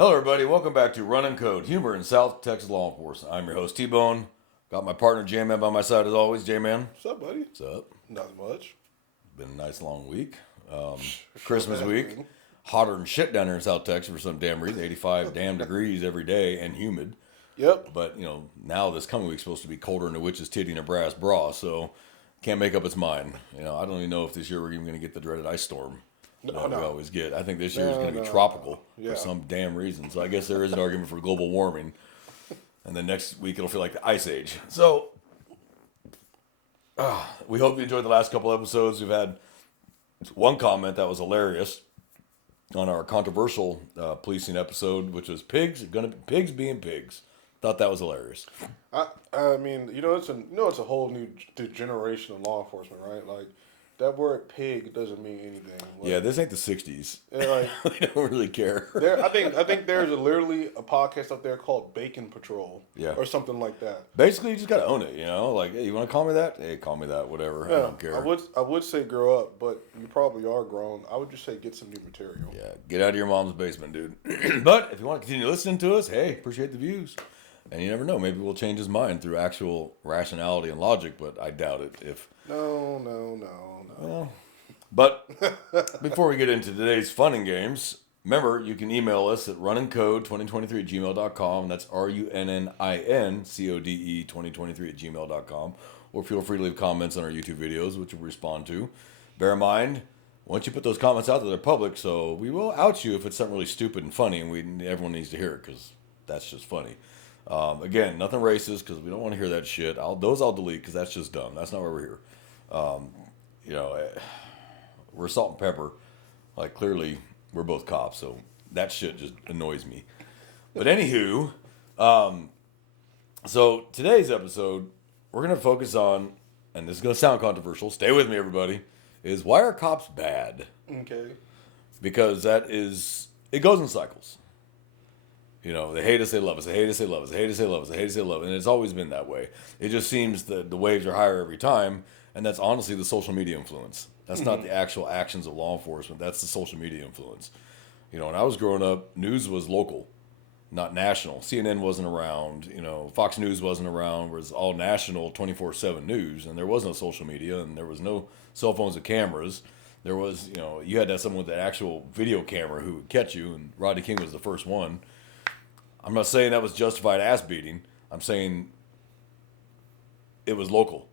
Hello, everybody. Welcome back to Run and Code, humor in South Texas law enforcement. I'm your host, T-Bone. Got my partner, J-Man, by my side as always. J-Man. What's up, buddy? What's up? Not much. Been a nice long week. Christmas week. Been. Hotter than shit down here in South Texas for some damn reason. 85 damn degrees every day and humid. Yep. But, now this coming week's supposed to be colder than a witch's titty and a brass bra, so can't make up its mind. I don't even know if this year we're even going to get the dreaded ice storm. We always get. I think this year is going to be tropical for some damn reason. So I guess there is an argument for global warming. And then next week it'll feel like the ice age. So we hope you enjoyed the last couple episodes. We've had one comment that was hilarious on our controversial policing episode, which was pigs being pigs. Thought that was hilarious. I mean, it's a whole new generation of law enforcement, right? Like that word "pig" doesn't mean anything. Like, This ain't the '60s. Like, they don't really care. I think there's literally a podcast up there called Bacon Patrol, or something like that. Basically, you just gotta own it. Like, hey, you want to call me that? Hey, call me that. Whatever. Yeah, I don't care. I would say grow up, but you probably are grown. I would just say get some new material. Yeah, get out of your mom's basement, dude. But if you want to continue listening to us, hey, appreciate the views. And you never know, maybe we'll change his mind through actual rationality and logic, but I doubt it. No. But before we get into today's fun and games, remember, you can email us at runandcode2023@gmail.com. That's RUNNINCODE 2023@gmail.com. Or feel free to leave comments on our YouTube videos, which we'll respond to. Bear in mind, once you put those comments out there, they're public, so we will out you if it's something really stupid and funny, and everyone needs to hear it, because that's just funny. Again, nothing racist, because we don't want to hear that shit. I'll delete, because that's just dumb. That's not why we're here. We're salt and pepper. Like, clearly, we're both cops, so that shit just annoys me. But anywho, so today's episode, we're going to focus on, and this is going to sound controversial, stay with me, everybody, is why are cops bad? Okay. Because it goes in cycles. They hate us, they love us, they hate us, they love us, they hate us, they love us, they hate us, they love us. And it's always been that way. It just seems that the waves are higher every time, and that's honestly the social media influence. That's not the actual actions of law enforcement. That's the social media influence. When I was growing up, news was local, not national. CNN wasn't around. Fox News wasn't around. It was all national 24/7 news, and there was no social media, and there was no cell phones and cameras. There was, you had to have someone with an actual video camera who would catch you, and Rodney King was the first one. I'm not saying that was justified ass beating. I'm saying it was local.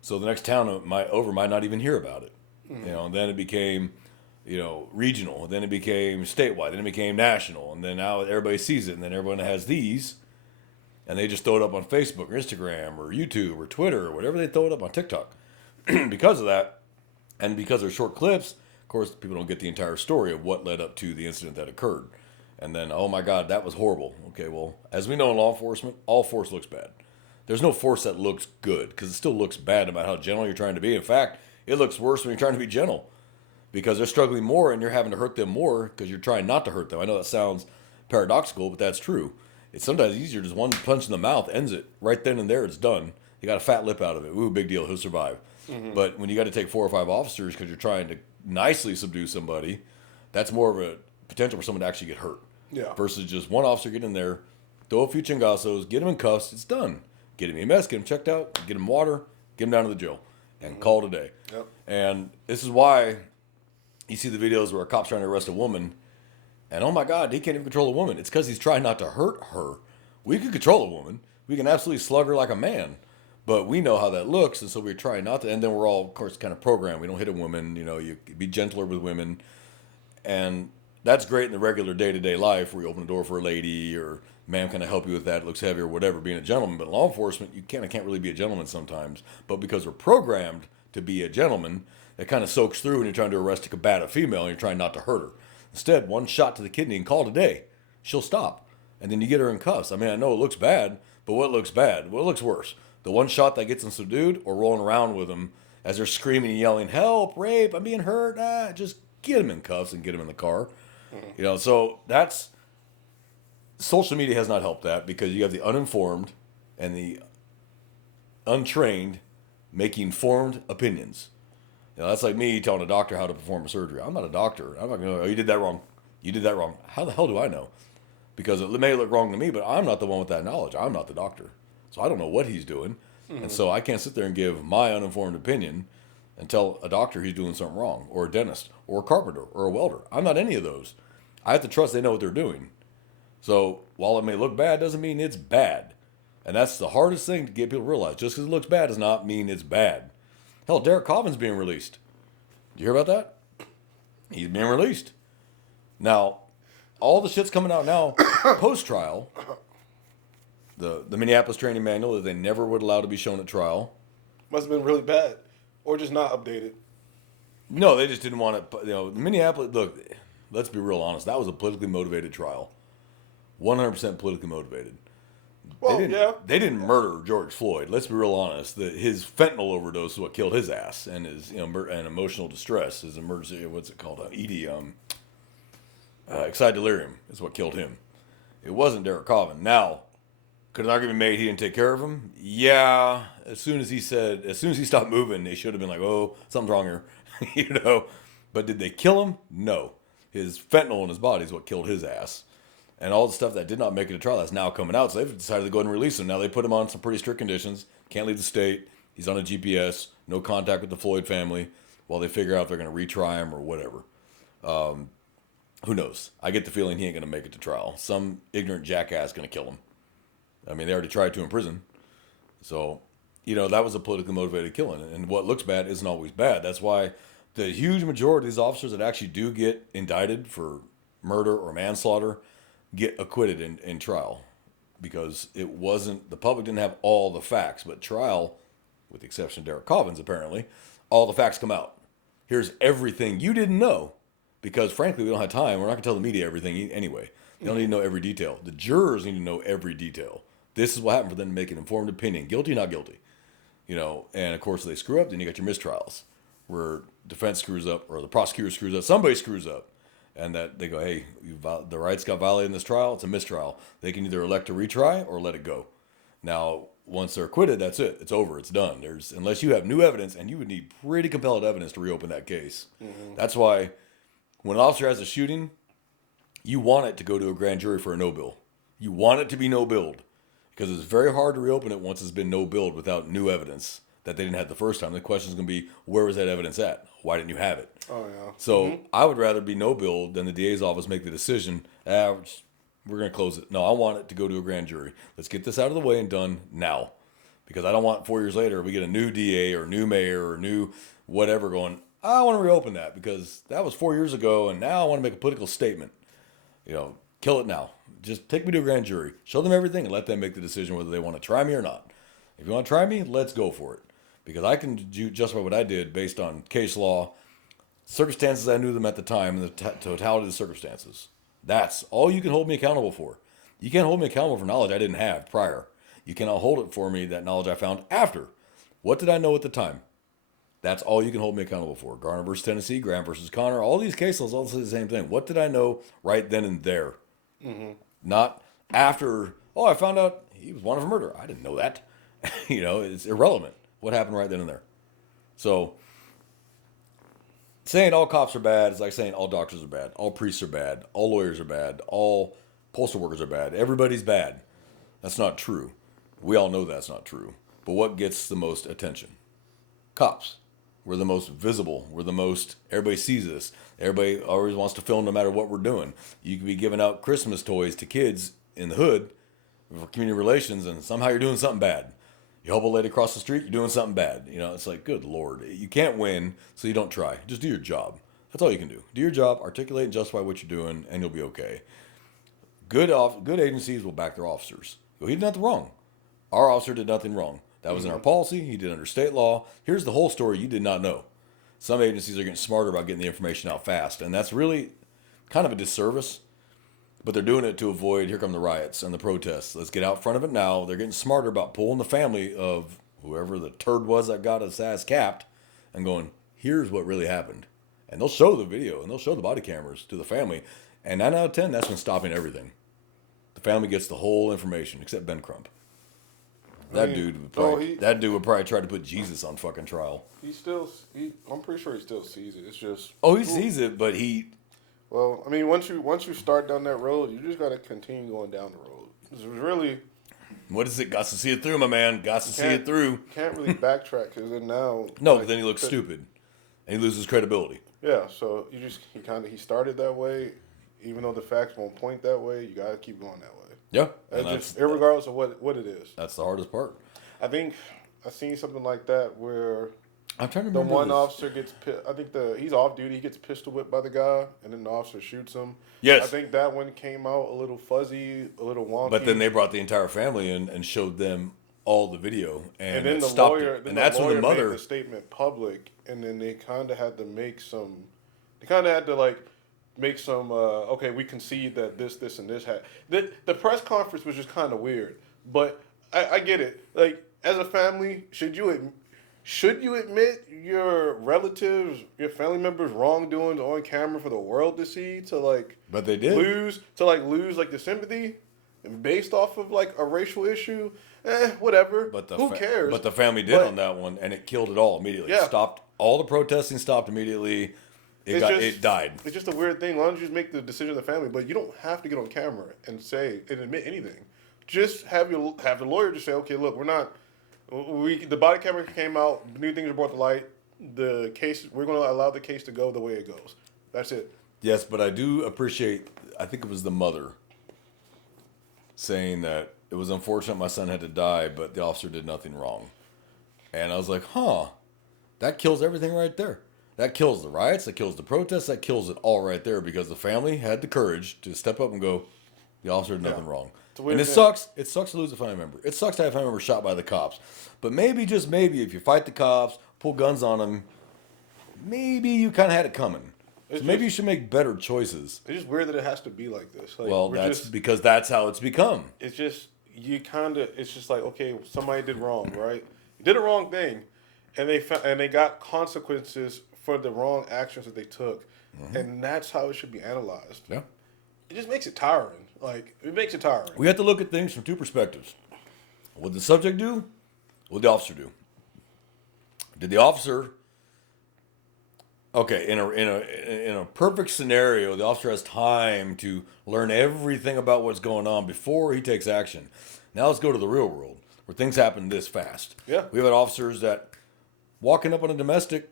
So the next town might not even hear about it. And then it became, regional. Then it became statewide. Then it became national. And then now everybody sees it. And then everyone has these, and they just throw it up on Facebook or Instagram or YouTube or Twitter or whatever they throw it up on TikTok. Because of that, and because they're short clips, of course, people don't get the entire story of what led up to the incident that occurred. And then, oh my God, that was horrible. Okay, well, as we know in law enforcement, all force looks bad. There's no force that looks good, because it still looks bad about how gentle you're trying to be. In fact, it looks worse when you're trying to be gentle, because they're struggling more and you're having to hurt them more because you're trying not to hurt them. I know that sounds paradoxical, but that's true. It's sometimes easier, just one punch in the mouth ends it. Right then and there, it's done. You got a fat lip out of it. Ooh, big deal, he'll survive. But when you got to take 4 or 5 officers because you're trying to nicely subdue somebody, that's more of a potential for someone to actually get hurt. Yeah. Versus just one officer getting in there, throw a few chingazos, get him in cuffs, it's done. Get him EMS, get him checked out, get him water, get him down to the jail, and call it a day. Yep. And this is why you see the videos where a cop's trying to arrest a woman, and oh my God, he can't even control a woman. It's because he's trying not to hurt her. We can control a woman. We can absolutely slug her like a man. But we know how that looks, and so we're trying not to. And then we're all, of course, kind of programmed. We don't hit a woman. You be gentler with women. And that's great in the regular day-to-day life where you open the door for a lady or, ma'am, can I help you with that? It looks heavy or whatever, being a gentleman. But in law enforcement, you can't really be a gentleman sometimes. But because we're programmed to be a gentleman, it kind of soaks through when you're trying to arrest a combative female and you're trying not to hurt her. Instead, one shot to the kidney and call it a day. She'll stop. And then you get her in cuffs. I mean, I know it looks bad, but what looks bad? What looks worse? The one shot that gets them subdued, or rolling around with them as they're screaming and yelling, help, rape, I'm being hurt. Just get them in cuffs and get them in the car. So that's, social media has not helped that, because you have the uninformed and the untrained making formed opinions. That's like me telling a doctor how to perform a surgery. I'm not a doctor. I'm not going to, oh, you did that wrong. You did that wrong. How the hell do I know? because it may look wrong to me, but I'm not the one with that knowledge. I'm not the doctor. So I don't know what he's doing. And so I can't sit there and give my uninformed opinion and tell a doctor he's doing something wrong, or a dentist, or a carpenter, or a welder. I'm not any of those. I have to trust they know what they're doing. So while it may look bad, doesn't mean it's bad. And that's the hardest thing to get people to realize. Just because it looks bad does not mean it's bad. Hell, Derek Covens being released. Did you hear about that? He's being released. Now, all the shit's coming out now post-trial. The Minneapolis training manual that they never would allow to be shown at trial. Must have been really bad. Or just not updated. No, they just didn't want it. You know, Minneapolis, look, let's be real honest. That was a politically motivated trial. 100% politically motivated. Well, They didn't murder George Floyd. Let's be real honest. His fentanyl overdose is what killed his ass, and his and emotional distress, his emergency, what's it called? Excited delirium is what killed him. It wasn't Derek Chauvin. Now, could an argument be made he didn't take care of him? Yeah. As soon as he stopped moving, they should have been like, oh, something's wrong here, you know. But did they kill him? No. His fentanyl in his body is what killed his ass. And all the stuff that did not make it to trial that's now coming out. So they've decided to go ahead and release him. Now they put him on some pretty strict conditions. Can't leave the state. He's on a GPS. No contact with the Floyd family while they figure out if they're going to retry him or whatever. Who knows? I get the feeling he ain't going to make it to trial. Some ignorant jackass going to kill him. I mean, they already tried to in prison. So, you know, that was a politically motivated killing. And what looks bad isn't always bad. That's why the huge majority of these officers that actually do get indicted for murder or manslaughter get acquitted in trial, because it wasn't, the public didn't have all the facts, but trial, with the exception of Derek Covens apparently, all the facts come out. Here's everything you didn't know, because frankly we don't have time. We're not going to tell the media everything anyway. They don't need to know every detail. The jurors need to know every detail. This is what happened for them to make an informed opinion, guilty, not guilty. You know, and of course if they screw up, then you got your mistrials, where defense screws up or the prosecutor screws up, somebody screws up. And that they go, hey, the rights got violated in this trial. It's a mistrial. They can either elect to retry or let it go. Now, once they're acquitted, that's it. It's over. It's done. Unless you have new evidence, and you would need pretty compelling evidence to reopen that case. Mm-hmm. That's why when an officer has a shooting, you want it to go to a grand jury for a no bill. You want it to be no billed, because it's very hard to reopen it once it's been no billed without new evidence that they didn't have the first time. The question is going to be, where was that evidence at? Why didn't you have it? Oh, yeah. So I would rather be no bill than the DA's office make the decision, we're going to close it. No, I want it to go to a grand jury. Let's get this out of the way and done now. Because I don't want 4 years later we get a new DA or new mayor or new whatever going, I want to reopen that because that was 4 years ago and now I want to make a political statement. You know, kill it now. Just take me to a grand jury. Show them everything and let them make the decision whether they want to try me or not. If you want to try me, let's go for it. Because I can do just what I did based on case law, circumstances I knew them at the time, and the totality of the circumstances. That's all you can hold me accountable for. You can't hold me accountable for knowledge I didn't have prior. You cannot hold it for me, that knowledge I found after. What did I know at the time? That's all you can hold me accountable for. Garner versus Tennessee, Graham versus Connor, all these cases all say the same thing. What did I know right then and there? Mm-hmm. Not after, I found out he was wanted for murder. I didn't know that. You know, it's irrelevant. What happened right then and there? So, saying all cops are bad is like saying all doctors are bad, all priests are bad, all lawyers are bad, all postal workers are bad. Everybody's bad. That's not true. We all know that's not true. But what gets the most attention? Cops. We're the most visible. We're the most, everybody sees us. Everybody always wants to film no matter what we're doing. You could be giving out Christmas toys to kids in the hood for community relations and somehow you're doing something bad. You help a lady across the street, you're doing something bad. You know, it's like, good Lord. You can't win, so you don't try. Just do your job. That's all you can do. Do your job, articulate and justify what you're doing, and you'll be okay. Good agencies will back their officers. He did nothing wrong. Our officer did nothing wrong. That was in our policy. He did under state law. Here's the whole story you did not know. Some agencies are getting smarter about getting the information out fast, and that's really kind of a disservice. But they're doing it to avoid, here come the riots and the protests. Let's get out front of it now. They're getting smarter about pulling the family of whoever the turd was that got his ass capped and going, here's what really happened. And they'll show the video and they'll show the body cameras to the family. And 9 out of 10, that's when stopping everything. The family gets the whole information except Ben Crump. That dude would probably try to put Jesus on fucking trial. I'm pretty sure he still sees it. It's just. Oh, he sees it, but he Well, I mean, once you start down that road, you just gotta continue going down the road. It's really What is it? Got to see it through, my man. Got to see it through. can't really backtrack because then now No, like, then he looks stupid, and he loses credibility. Yeah, so he started that way, even though the facts won't point that way. You gotta keep going that way. Yeah, And and just regardless of what it is. that's the hardest part. I think I seen something like that where I'm trying to the remember one this. officer gets I think he's off duty. He gets pistol whipped by the guy, and then the officer shoots him. Yes. I think that one came out a little fuzzy, a little wonky. But then they brought the entire family in and showed them all the video, and then it the stopped lawyer, it. then And that's when the made mother. the statement public, and then they kind of had to make some. They kind of had to like make some. Okay, we concede that this, and this had. The press conference was just kind of weird, but I get it. Like as a family, should you admit your relatives, your family members' wrongdoings on camera for the world to see But they did. lose like the sympathy, and based off of like a racial issue? Whatever. But Who cares? But the family did But- on that one, and it killed it all immediately. Yeah. Stopped all the protesting. Stopped immediately. It died. It's just a weird thing. Why don't you just make the decision of the family? But you don't have to get on camera and say and admit anything. Just have the lawyer just say, okay, look, the body camera came out, new things were brought to light. The case, we're going to allow the case to go the way it goes. That's it. Yes, but I do appreciate. I think it was the mother saying that it was unfortunate my son had to die, but the officer did nothing wrong. And I was like, huh, that kills everything right there. That kills the riots, that kills the protests, that kills it all right there because the family had the courage to step up and go, the officer did nothing wrong. a weird And it thing. sucks. It sucks to lose a family member. It sucks to have a family member shot by the cops. But maybe, just maybe, if you fight the cops, pull guns on them, maybe you kind of had it coming. So maybe you should make better choices. It's just weird that it has to be like this. Like, Well, that's because that's how it's become. it's just it's just like, okay, somebody did wrong, right? You did a wrong thing, and they got consequences for the wrong actions that they took, and that's how it should be analyzed. Yeah. It just makes it tiring. Like it makes it tiring. We have to look at things from two perspectives. What did the subject do? What did the officer do? Did the officer? Okay, in a perfect scenario, the officer has time to learn everything about what's going on before he takes action. Now let's go to the real world where things happen this fast. Yeah. We've had officers that walking up on a domestic,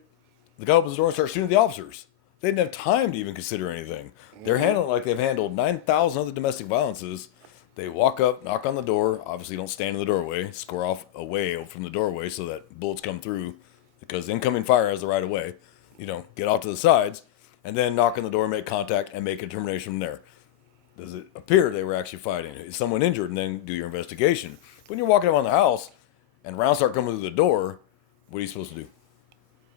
the guy opens the door and starts shooting at the officers. They didn't have time to even consider anything. They're handling it like they've handled 9,000 other domestic violences. They walk up, knock on the door. Obviously, don't stand in the doorway. Score off away from the doorway so that bullets come through because incoming fire has the right of way. Get off to the sides, and then knock on the door, make contact, and make a determination from there. Does it appear they were actually fighting? Is someone injured? And then do your investigation. When you're walking around the house and rounds start coming through the door, what are you supposed to do?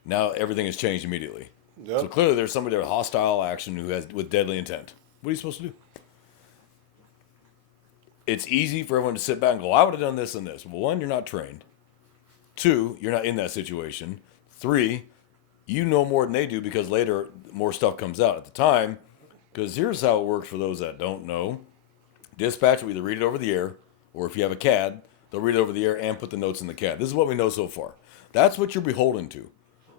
Now everything has changed immediately. Yep. So clearly there's somebody with hostile action with deadly intent. What are you supposed to do? It's easy for everyone to sit back and go, I would have done this and this. Well, one, you're not trained. Two, you're not in that situation. Three, you know more than they do because later more stuff comes out. At the time, because here's how it works for those that don't know. Dispatch will either read it over the air, or if you have a CAD, they'll read it over the air and put the notes in the CAD. This is what we know so far. That's what you're beholden to.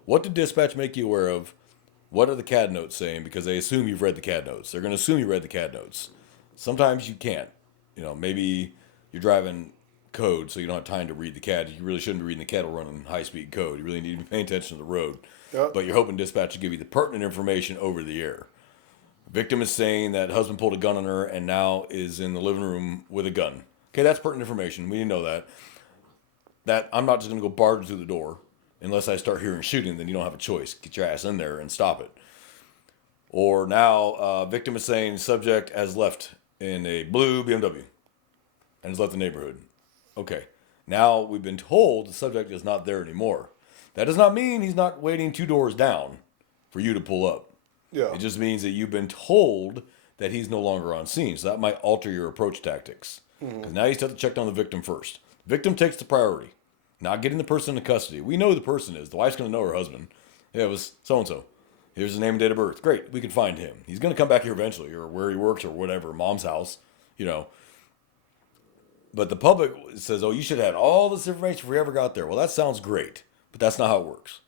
What did dispatch make you aware of? What are the CAD notes saying? Because they assume you've read the CAD notes. They're going to assume you read the CAD notes. Sometimes you can't. Maybe you're driving code, so you don't have time to read the CAD. You really shouldn't be reading the CAD or running high-speed code. You really need to be paying attention to the road. Yep. But you're hoping dispatch to give you the pertinent information over the air. Victim is saying that husband pulled a gun on her and now is in the living room with a gun. Okay, that's pertinent information. We didn't know that. That I'm not just going to go barge through the door unless I start hearing shooting. Then you don't have a choice. Get your ass in there and stop it. Or now, victim is saying subject has left in a blue BMW and has left the neighborhood. Okay, now we've been told the subject is not there anymore. That does not mean he's not waiting 2 doors down for you to pull up. Yeah. It just means that you've been told that he's no longer on scene. So that might alter your approach tactics. Because now you still have to check down the victim first. Victim takes the priority. Not getting the person into custody. We know who the person is. The wife's going to know her husband. Yeah, it was so-and-so. Here's his name and date of birth. Great, we can find him. He's going to come back here eventually, or where he works, or whatever, mom's house, But the public says, oh, you should have had all this information before you ever got there. Well, that sounds great, but that's not how it works.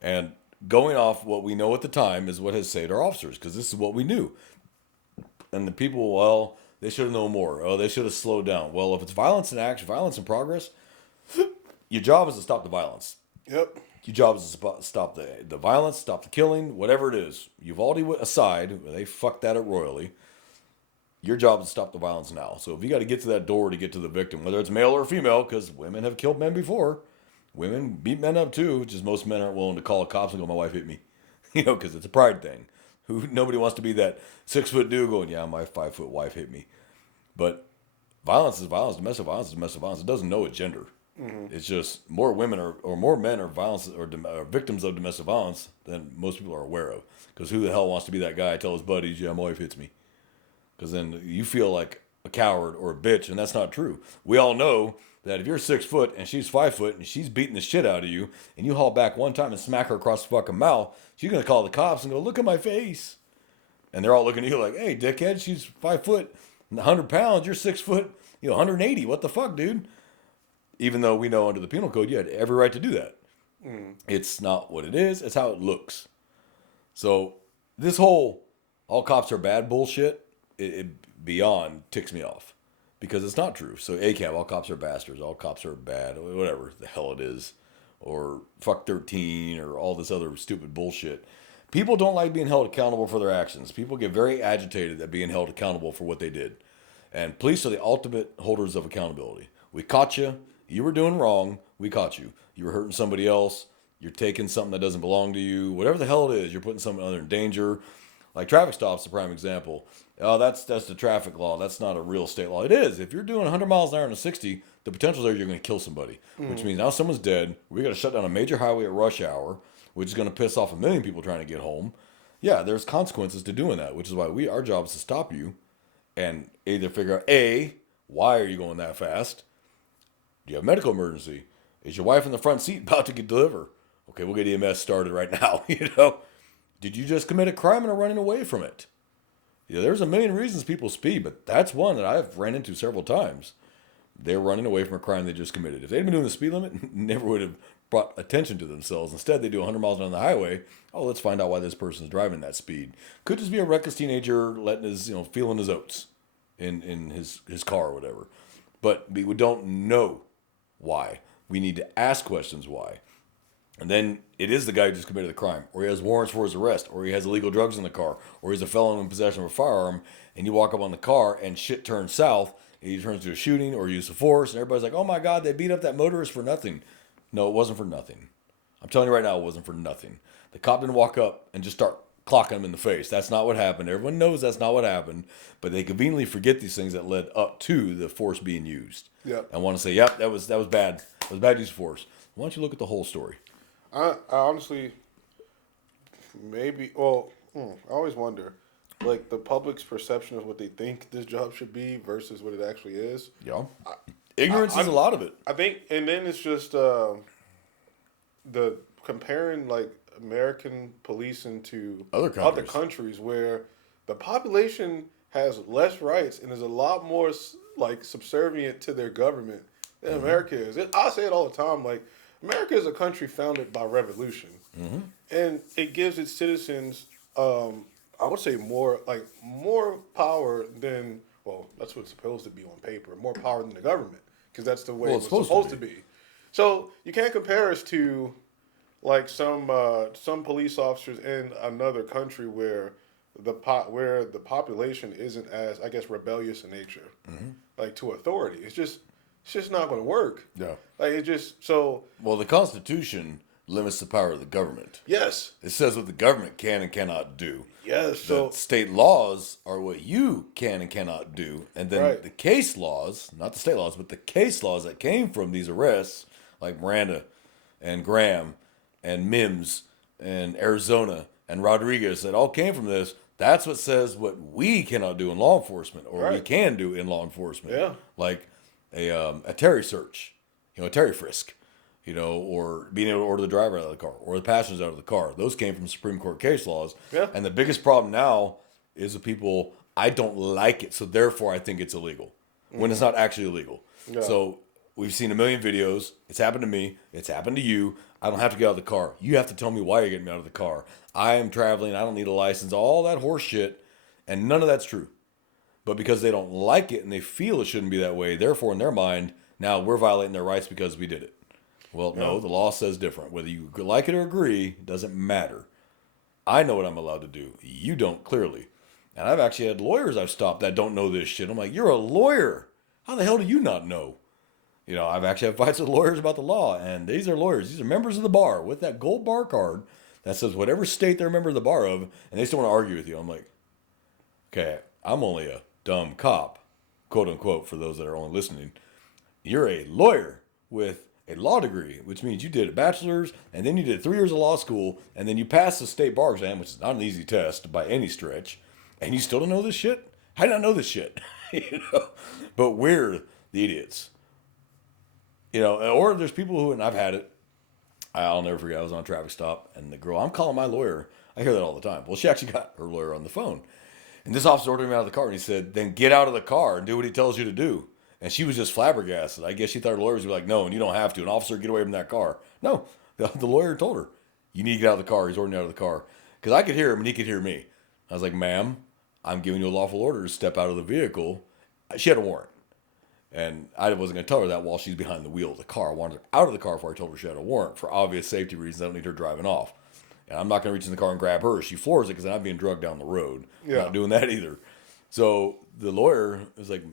And going off what we know at the time is what has saved our officers, because this is what we knew. And the people, well, they should have known more. Oh, they should have slowed down. Well, if it's violence in action, violence in progress, your job is to stop the violence. Yep. Your job is to stop the violence, stop the killing, whatever it is. Uvalde aside, they fucked that up royally. Your job is to stop the violence now. So if you got to get to that door to get to the victim, whether it's male or female, because women have killed men before, women beat men up too. Just most men aren't willing to call the cops and go, "My wife hit me," because it's a pride thing. Nobody wants to be that 6-foot dude going, "Yeah, my 5-foot wife hit me." But violence is violence. Domestic violence is domestic violence. It doesn't know a gender. Mm-hmm. It's just more women or more men are violence or victims of domestic violence than most people are aware of. Because who the hell wants to be that guy tell his buddies, "Yeah, my wife hits me"? Because then you feel like a coward or a bitch, and that's not true. We all know that if you're 6 foot and she's 5 foot and she's beating the shit out of you, and you haul back one time and smack her across the fucking mouth, she's gonna call the cops and go, "Look at my face," and they're all looking at you like, "Hey, dickhead, she's 5 foot, 100 pounds. You're 6 foot, 180. What the fuck, dude?" Even though we know under the penal code you had every right to do that. It's not what it is. It's how it looks. So this whole all cops are bad bullshit, it beyond ticks me off, because it's not true. So ACAB, all cops are bastards, all cops are bad, whatever the hell it is, or fuck 13, or all this other stupid bullshit. People don't like being held accountable for their actions. People get very agitated at being held accountable for what they did. And police are the ultimate holders of accountability. We caught you. You were doing wrong. We caught you. You were hurting somebody else. You're taking something that doesn't belong to you. Whatever the hell it is, you're putting someone other in danger. Like traffic stops, a prime example. Oh, that's the traffic law. That's not a real state law. It is. If you're doing 100 miles an hour on a 60, the potential there you're going to kill somebody, which means now someone's dead. We got to shut down a major highway at rush hour, which is going to piss off 1 million people trying to get home. Yeah, there's consequences to doing that, which is why our job is to stop you and either figure out, A, why are you going that fast? Do you have a medical emergency? Is your wife in the front seat about to get delivered? Okay, we'll get EMS started right now. Did you just commit a crime and are running away from it? There's a million reasons people speed, but that's one that I've ran into several times. They're running away from a crime they just committed. If they'd been doing the speed limit, never would have brought attention to themselves. Instead, they do 100 miles on the highway. Oh, let's find out why this person's driving that speed. Could just be a reckless teenager letting his, feeling his oats in his car or whatever. But we don't know why. We need to ask questions why. And then it is the guy who just committed the crime, or he has warrants for his arrest, or he has illegal drugs in the car, or he's a felon in possession of a firearm, and you walk up on the car and shit turns south, and he turns to a shooting or use of force, and everybody's like, "Oh my God, they beat up that motorist for nothing." No, it wasn't for nothing. I'm telling you right now, it wasn't for nothing. The cop didn't walk up and just start clocking him in the face. That's not what happened. Everyone knows that's not what happened, but they conveniently forget these things that led up to the force being used. Yeah. And want to say, "Yep, that was bad. It was bad use of force." Why don't you look at the whole story? I honestly, maybe, well, I always wonder, like, the public's perception of what they think this job should be versus what it actually is. Yeah. Ignorance is a lot of it. I think, and then it's just the comparing, like, American policing to Other countries where the population has less rights and is a lot more, like, subservient to their government than America is. I say it all the time, like, America is a country founded by revolution, and it gives its citizens, I would say, more power than, well, that's what it's supposed to be on paper, more power than the government, because that's the way it's supposed to be. So you can't compare us to, like, some police officers in another country where the population isn't as, I guess, rebellious in nature, like, to authority. It's just not going to work. Yeah. Like, it just, so. Well, the Constitution limits the power of the government. Yes. It says what the government can and cannot do. Yes. So the state laws are what you can and cannot do. And then the case laws, not the state laws, but the case laws that came from these arrests, like Miranda and Graham and Mims and Arizona and Rodriguez, that all came from this. That's what says what we cannot do in law enforcement, or we can do in law enforcement. Yeah. Like a Terry search, a Terry frisk, or being able to order the driver out of the car or the passengers out of the car. Those came from Supreme Court case laws. Yeah. And the biggest problem now is the people, I don't like it, so therefore I think it's illegal, when it's not actually illegal. Yeah. So we've seen a million videos. It's happened to me. It's happened to you. I don't have to get out of the car. You have to tell me why you're getting me out of the car. I am traveling. I don't need a license. All that horse shit. And none of that's true. But because they don't like it and they feel it shouldn't be that way, therefore, in their mind, now we're violating their rights because we did it. Well, no, the law says different. Whether you like it or agree, doesn't matter. I know what I'm allowed to do. You don't, clearly. And I've actually had lawyers I've stopped that don't know this shit. I'm like, you're a lawyer. How the hell do you not know? You know, I've actually had fights with lawyers about the law, and these are lawyers. These are members of the bar with that gold bar card that says whatever state they're a member of the bar of, and they still want to argue with you. I'm like, okay, I'm only a dumb cop, quote unquote, for those that are only listening. You're a lawyer with a law degree, which means you did a bachelor's, and then you did 3 years of law school, and then you passed the state bar exam, which is not an easy test by any stretch, and you still don't know this shit? How do I know this shit? You know? But we're the idiots. You know, or there's people who, and I've had it, I'll never forget, I was on a traffic stop, and the girl, I'm calling my lawyer. I hear that all the time. Well, she actually got her lawyer on the phone. And this officer ordered me out of the car, and he said, then get out of the car and do what he tells you to do. And she was just flabbergasted. I guess she thought her lawyers would be like, no, and you don't have to. An officer, get away from that car. No, the lawyer told her, you need to get out of the car. He's ordering you out of the car. Because I could hear him, and he could hear me. I was like, ma'am, I'm giving you a lawful order to step out of the vehicle. She had a warrant. And I wasn't going to tell her that while she's behind the wheel of the car. I wanted her out of the car before I told her she had a warrant. For obvious safety reasons, I don't need her driving off. And I'm not going to reach in the car and grab her. She floors it because then I'm being drugged down the road. Yeah. Not doing that either. So the lawyer was like,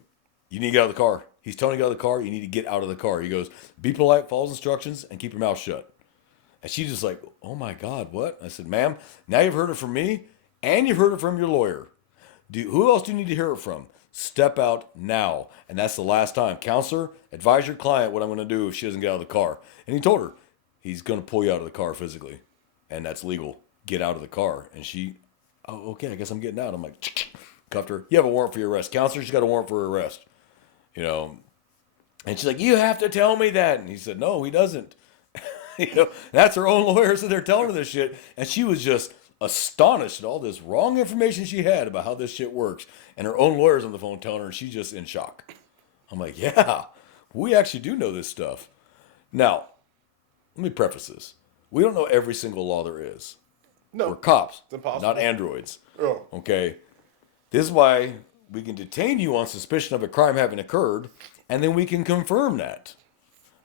you need to get out of the car. He's telling you to get out of the car. You need to get out of the car. He goes, be polite, follow instructions, and keep your mouth shut. And she's just like, oh my God, what? I said, ma'am, now you've heard it from me and you've heard it from your lawyer. Who else do you need to hear it from? Step out now. And that's the last time. Counselor, advise your client what I'm going to do if she doesn't get out of the car. And he told her, he's going to pull you out of the car physically. And that's legal. Get out of the car. And she, oh, okay, I guess I'm getting out. I'm like, cuffed her. You have a warrant for your arrest. Counselor, she's got a warrant for her arrest. You know. And she's like, you have to tell me that. And he said, no, he doesn't. You know, that's her own lawyer, so they're telling her this shit. And she was just astonished at all this wrong information she had about how this shit works. And her own lawyer's on the phone telling her, and she's just in shock. I'm like, yeah, we actually do know this stuff. Now, let me preface this. We don't know every single law there is. No. We're cops, it's impossible. Not androids. Oh. Okay? This is why we can detain you on suspicion of a crime having occurred, and then we can confirm that.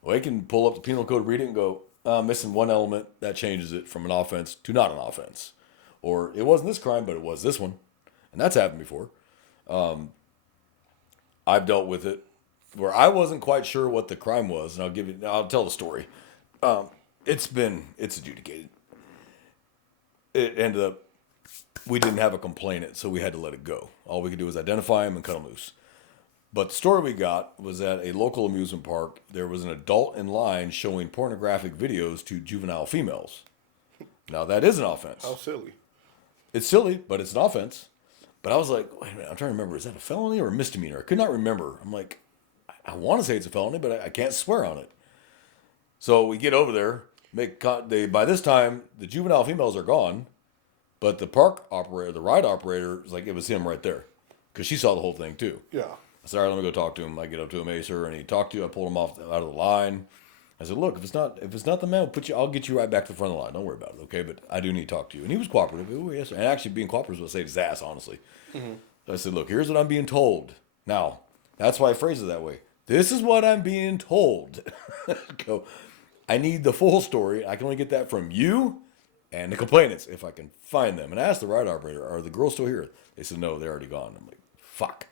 We can pull up the penal code, read it, and go, missing one element, that changes it from an offense to not an offense. Or it wasn't this crime, but it was this one. And that's happened before. I've dealt with it where I wasn't quite sure what the crime was, and I'll tell the story. It's adjudicated. It ended up, we didn't have a complainant, so we had to let it go. All we could do was identify him and cut him loose. But the story we got was at a local amusement park. There was an adult in line showing pornographic videos to juvenile females. Now, that is an offense. How silly. It's silly, but it's an offense. But I was like, wait a minute, I'm trying to remember, is that a felony or a misdemeanor? I could not remember. I'm like, I want to say it's a felony, but I can't swear on it. So we get over there. By this time, the juvenile females are gone, but the park operator, the ride operator, is like, it was him right there. Because she saw the whole thing, too. Yeah. I said, all right, let me go talk to him. I get up to him, hey, sir, and he talked to you. I pulled him out of the line. I said, look, if it's not the man, I'll get you right back to the front of the line. Don't worry about it, okay? But I do need to talk to you. And he was cooperative. Oh, yes, and actually being cooperative was what saved his ass, honestly. Mm-hmm. So I said, look, here's what I'm being told. Now, that's why I phrase it that way. This is what I'm being told. Go, I need the full story. I can only get that from you and the complainants, if I can find them. And I asked the ride operator, are the girls still here? They said, no, they're already gone. I'm like, fuck.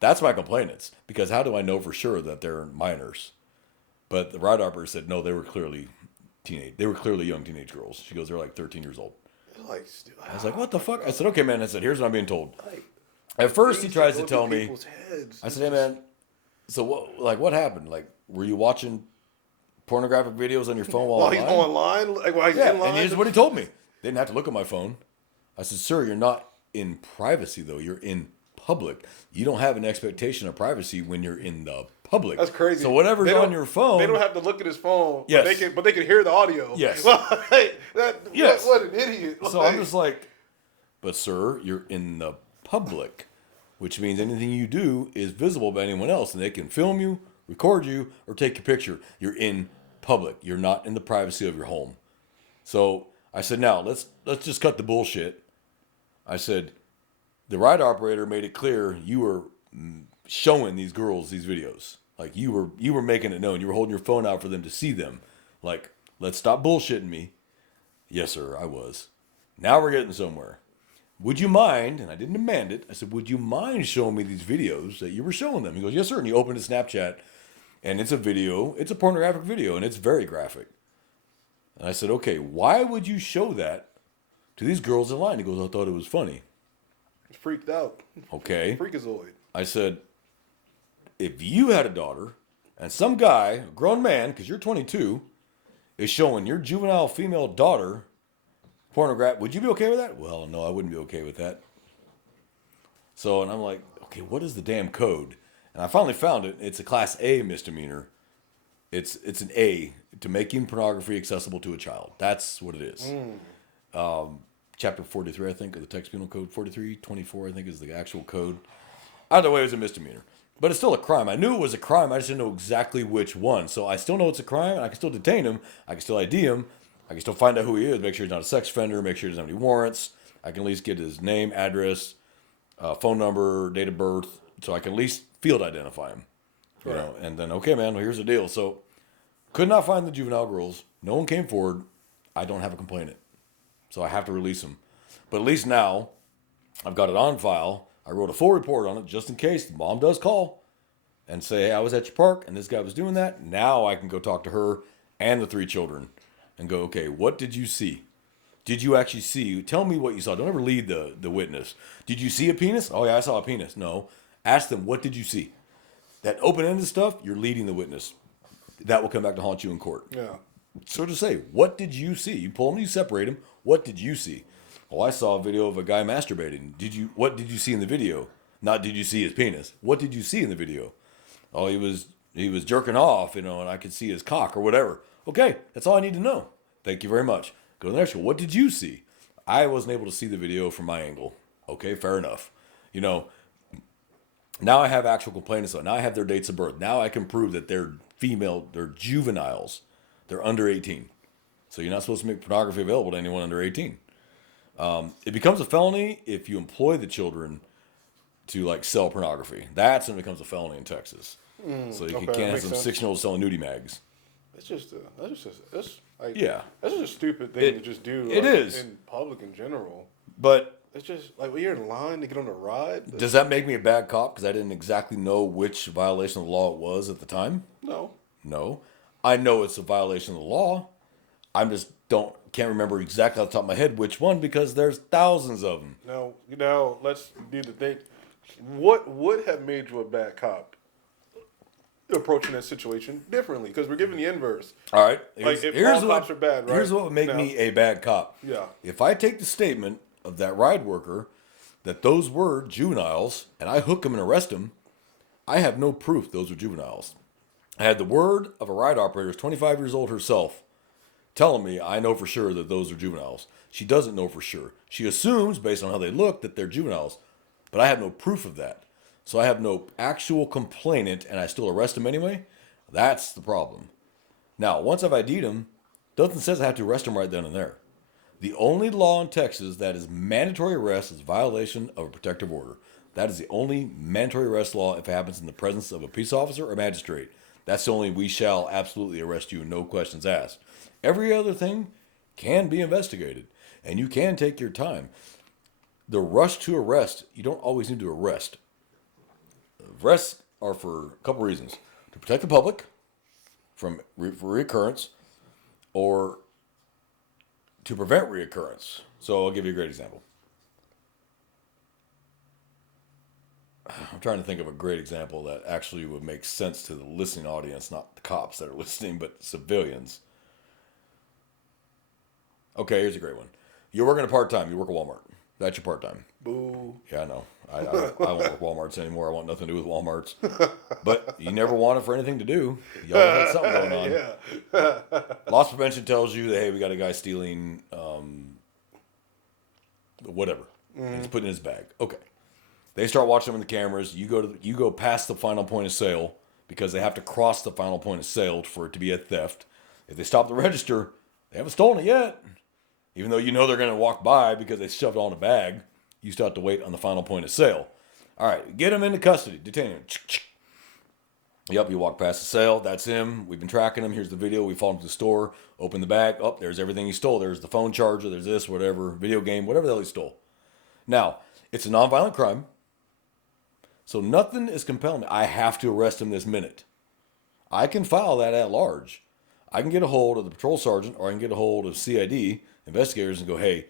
That's my complainants. Because how do I know for sure that they're minors? But the ride operator said, no, they were clearly young teenage girls. She goes, they're like 13 years old. I was like, what the fuck? I said, okay, man. I said, here's what I'm being told. At first, he tries to tell me. I said, hey, man, so what happened? Like, were you watching pornographic videos on your phone while he's online? Like, while he's in line? And here's what he told me. Didn't have to look at my phone. I said, sir, you're not in privacy, though. You're in public. You don't have an expectation of privacy when you're in the public. That's crazy. So whatever's on your phone, they don't have to look at his phone. Yes. But they can hear the audio. Yes. Yes. What an idiot. So I'm just like, but sir, you're in the public, which means anything you do is visible by anyone else, and they can film you, record you or take your picture. You're in public. You're not in the privacy of your home. So I said, now let's just cut the bullshit. I said, the ride operator made it clear you were showing these girls these videos. Like you were making it known. You were holding your phone out for them to see them. Like, let's stop bullshitting me. Yes, sir, I was. Now we're getting somewhere. Would you mind, and I didn't demand it, I said, would you mind showing me these videos that you were showing them? He goes, yes, sir. And he opened his Snapchat, and it's a video. It's a pornographic video, and it's very graphic. And I said, okay, why would you show that to these girls in line? He goes, I thought it was funny. Freaked out. Okay. Freakazoid. I said, if you had a daughter and some guy, a grown man, because you're 22, is showing your juvenile female daughter pornograph, would you be okay with that? Well, no, I wouldn't be okay with that. So, and I'm like, okay, what is the damn code? And I finally found it. It's a Class A misdemeanor. It's an A, to making pornography accessible to a child. That's what it is. Chapter 43, I think, of the Texas Penal Code. 4324, I think, is the actual code. Either way, it was a misdemeanor. But it's still a crime. I knew it was a crime. I just didn't know exactly which one. So I still know it's a crime. And I can still detain him. I can still ID him. I can still find out who he is. Make sure he's not a sex offender. Make sure he doesn't have any warrants. I can at least get his name, address, phone number, date of birth. So I can at least field identify him. You know, and then, okay, man, well, here's the deal. So could not find the juvenile girls. No one came forward. I don't have a complainant. So I have to release them. But at least now, I've got it on file. I wrote a full report on it just in case the mom does call and say, hey, I was at your park and this guy was doing that. Now I can go talk to her and the 3 children and go, okay, what did you see? Did you actually see? Tell me what you saw. Don't ever lead the witness. Did you see a penis? Oh, yeah, I saw a penis. No. Ask them, what did you see? That open-ended stuff, you're leading the witness. That will come back to haunt you in court. Yeah. So to say, what did you see? You pull them, you separate them. What did you see? Oh, I saw a video of a guy masturbating. What did you see in the video? Not did you see his penis. What did you see in the video? Oh, he was jerking off, and I could see his cock or whatever. Okay, that's all I need to know. Thank you very much. Go to the next one. What did you see? I wasn't able to see the video from my angle. Okay, fair enough. Now I have actual complainants. Now I have their dates of birth. Now I can prove that they're female, they're juveniles. They're under 18. So you're not supposed to make pornography available to anyone under 18. It becomes a felony if you employ the children to sell pornography. That's when it becomes a felony in Texas. So you can't have some 6-year-olds selling nudie mags. That's just Yeah. That's just a stupid thing to just do. It is in public in general. But it's just when you're in line to get on a ride. Does that make me a bad cop because I didn't exactly know which violation of the law it was at the time? No. I know it's a violation of the law. I just can't remember exactly off the top of my head which one because there's thousands of them. Now let's do the thing. What would have made you a bad cop? Approaching that situation differently because we're giving the inverse. All right. If all cops are bad, right? Here's what would make me a bad cop. Yeah. If I take the statement of that ride worker that those were juveniles and I hook them and arrest them, I have no proof those were juveniles. I had the word of a ride operator who's 25 years old herself telling me I know for sure that those are juveniles. She doesn't know for sure. She assumes, based on how they look, that they're juveniles. But I have no proof of that. So I have no actual complainant, and I still arrest them anyway. That's the problem. Now, once I've ID'd them, nothing says I have to arrest them right then and there. The only law in Texas that is mandatory arrest is violation of a protective order. That is the only mandatory arrest law if it happens in the presence of a peace officer or magistrate. That's the only we shall absolutely arrest you, no questions asked. Every other thing can be investigated, and you can take your time. The rush to arrest, you don't always need to arrest. Arrests are for a couple reasons. To protect the public from reoccurrence or to prevent reoccurrence. So I'll give you a great example. I'm trying to think of a great example that actually would make sense to the listening audience, not the cops that are listening, but civilians. Okay, here's a great one. You're working a part-time. You work at Walmart. That's your part-time. Boo. Yeah, I know. I won't work Walmarts anymore. I want nothing to do with Walmarts. But you never want it for anything to do. You always had something going on. Yeah. Loss prevention tells you that, hey, we got a guy stealing whatever. And he's putting it in his bag. Okay. They start watching them in the cameras. You go past the final point of sale because they have to cross the final point of sale for it to be a theft. If they stop the register, they haven't stolen it yet. Even though you know they're going to walk by because they shoved it all in a bag, you still have to wait on the final point of sale. All right, get him into custody, detain him. Yep, you walk past the sale. That's him. We've been tracking him. Here's the video. We followed him to the store. Open the bag. Oh, there's everything he stole. There's the phone charger. There's this, whatever, video game, whatever the hell he stole. Now, it's a nonviolent crime. So nothing is compelling me. I have to arrest him this minute. I can file that at large. I can get a hold of the patrol sergeant, or I can get a hold of CID investigators and go, hey,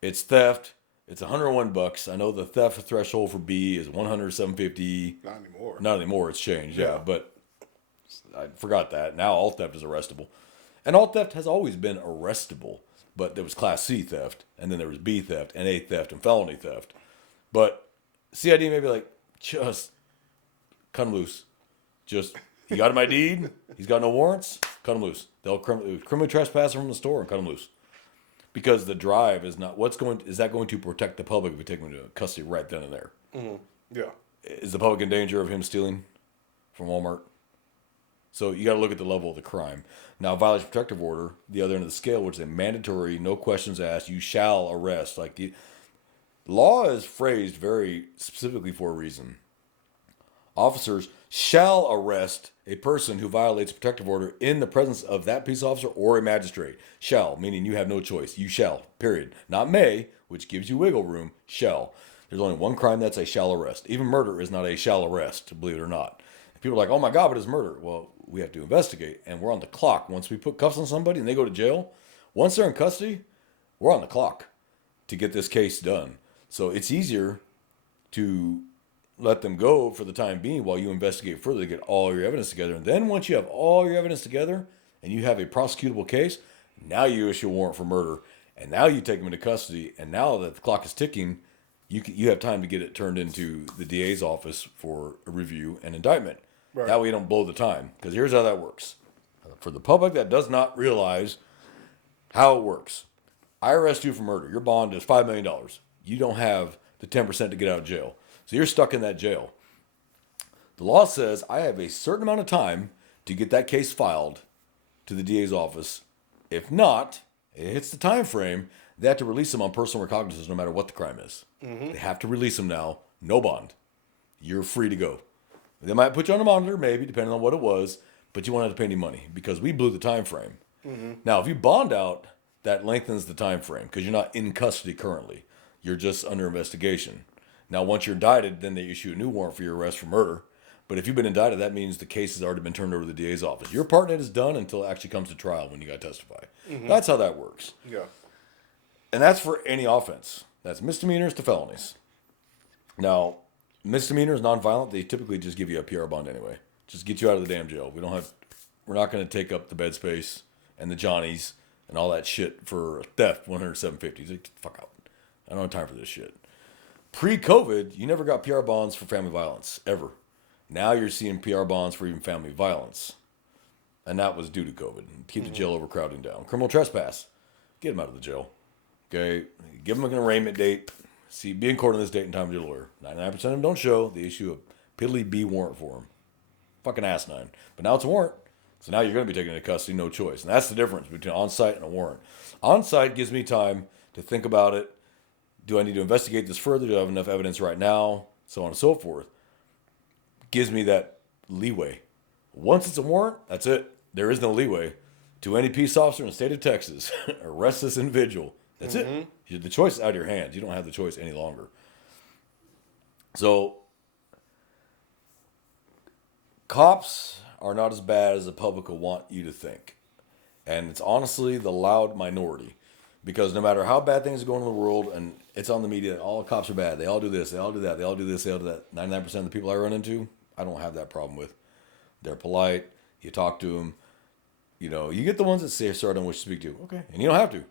it's theft. It's $101. I know the theft threshold for B is 100, 750. Not anymore. Not anymore. It's changed. Yeah, but I forgot that. Now all theft is arrestable. And all theft has always been arrestable. But there was Class C theft, and then there was B theft, and A theft, and felony theft. But CID may be like, just cut him loose. Just, he got him ID'd. He's got no warrants. Cut him loose. They'll criminally trespass him from the store and cut him loose. Because the drive is not, is that going to protect the public if we take him into custody right then and there? Mm-hmm. Yeah. Is the public in danger of him stealing from Walmart? So you got to look at the level of the crime. Now, violation of protective order, the other end of the scale, which is a mandatory, no questions asked, you shall arrest. Like the law is phrased very specifically for a reason. Officers shall arrest a person who violates a protective order in the presence of that police officer or a magistrate. Shall, meaning you have no choice. You shall, period. Not may, which gives you wiggle room. Shall. There's only one crime that's a shall arrest. Even murder is not a shall arrest, believe it or not. People are like, oh my God, but it's murder. Well, we have to investigate, and we're on the clock. Once we put cuffs on somebody and they go to jail, once they're in custody, we're on the clock to get this case done. So it's easier to let them go for the time being while you investigate further to get all your evidence together. And then once you have all your evidence together and you have a prosecutable case, now you issue a warrant for murder, and now you take them into custody. And now that the clock is ticking, you have time to get it turned into the DA's office for a review and indictment. Right. That way you don't blow the time. Because here's how that works. For the public that does not realize how it works, I arrest you for murder. Your bond is $5 million. You don't have the 10% to get out of jail. So you're stuck in that jail. The law says I have a certain amount of time to get that case filed to the DA's office. If not, it hits the time frame, they have to release them on personal recognizance no matter what the crime is. Mm-hmm. They have to release them now. No bond. You're free to go. They might put you on a monitor, maybe, depending on what it was, but you won't have to pay any money because we blew the time frame. Mm-hmm. Now, if you bond out, that lengthens the time frame because you're not in custody currently. You're just under investigation. Now, once you're indicted, then they issue a new warrant for your arrest for murder. But if you've been indicted, that means the case has already been turned over to the DA's office. Your part in it is done until it actually comes to trial when you got to testify. Mm-hmm. That's how that works. Yeah. And that's for any offense. That's misdemeanors to felonies. Now, misdemeanors, nonviolent, they typically just give you a PR bond anyway. Just get you out of the damn jail. We're not going to take up the bed space and the Johnnies and all that shit for theft, 100, 750. Fuck out. I don't have time for this shit. Pre-COVID, you never got PR bonds for family violence, ever. Now you're seeing PR bonds for even family violence. And that was due to COVID. Keep the jail overcrowding down. Criminal trespass. Get them out of the jail. Okay? Give them an arraignment date. Be in court on this date and time with your lawyer. 99% of them don't show. They issue a piddly B warrant for them. Fucking asinine. But now it's a warrant. So now you're going to be taken into custody, no choice. And that's the difference between on-site and a warrant. On-site gives me time to think about it. Do I need to investigate this further? Do I have enough evidence right now? So on and so forth. Gives me that leeway. Once it's a warrant, that's it. There is no leeway. To any peace officer in the state of Texas, arrest this individual. That's it. The choice is out of your hands. You don't have the choice any longer. So, cops are not as bad as the public will want you to think. And it's honestly the loud minority. Because no matter how bad things are going in the world, and it's on the media, all cops are bad. They all do this, they all do that, they all do this, they all do that. 99% of the people I run into, I don't have that problem with. They're polite. You talk to them. You know, you get the ones that say, sir, I don't wish to speak to you. Okay. And you don't have to.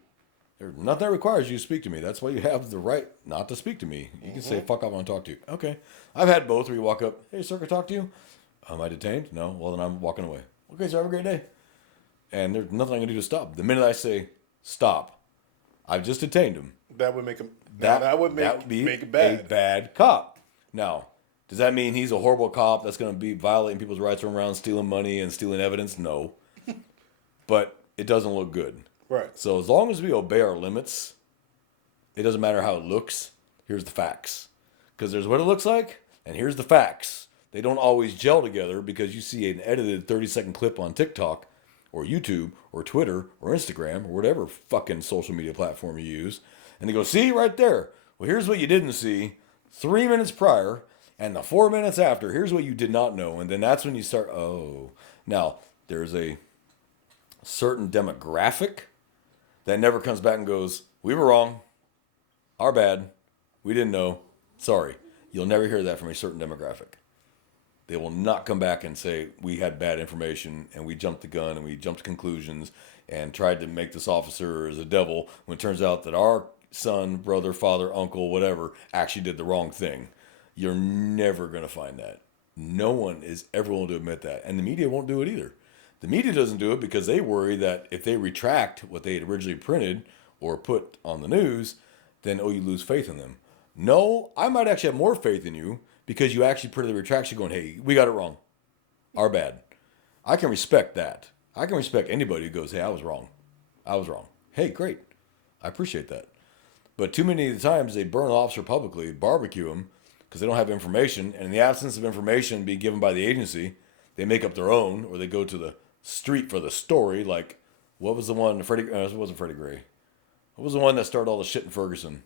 There's nothing that requires you to speak to me. That's why you have the right not to speak to me. You can say, fuck off, I want to talk to you. Okay. I've had both where you walk up, hey, sir, can I talk to you? Am I detained? No. Well, then I'm walking away. Okay, sir, have a great day. And there's nothing I can do to stop. The minute I say, stop, I've just detained him. That would make him. That would make it bad. A bad cop. Now, Does that mean he's a horrible cop that's going to be violating people's rights around stealing money and stealing evidence? No. But it doesn't look good. Right. So as long as we obey our limits, it doesn't matter how it looks. Here's the facts. Because there's what it looks like, and here's the facts. They don't always gel together because you see an edited 30-second clip on TikTok or YouTube or Twitter or Instagram or whatever fucking social media platform you use. And they go, see, right there. Well, here's what you didn't see 3 minutes prior, and the 4 minutes after, here's what you did not know. And then that's when you start, oh. Now, there's a certain demographic that never comes back and goes, we were wrong. Our bad. We didn't know. Sorry. You'll never hear that from a certain demographic. They will not come back and say, we had bad information and we jumped the gun and we jumped to conclusions and tried to make this officer as a devil when it turns out that our son, brother, father, uncle, whatever, actually did the wrong thing. You're never going to find that. No one is ever willing to admit that. And the media won't do it either. The media doesn't do it because they worry that if they retract what they had originally printed or put on the news, then, oh, you lose faith in them. No, I might actually have more faith in you because you actually put in the retraction going, hey, we got it wrong. Our bad. I can respect that. I can respect anybody who goes, hey, I was wrong. I was wrong. Hey, great. I appreciate that. But too many of the times they burn an officer publicly, barbecue him, because they don't have information. And in the absence of information being given by the agency, they make up their own, or they go to the street for the story. Like, what was the one, it wasn't Freddie Gray. What was the one that started all the shit in Ferguson?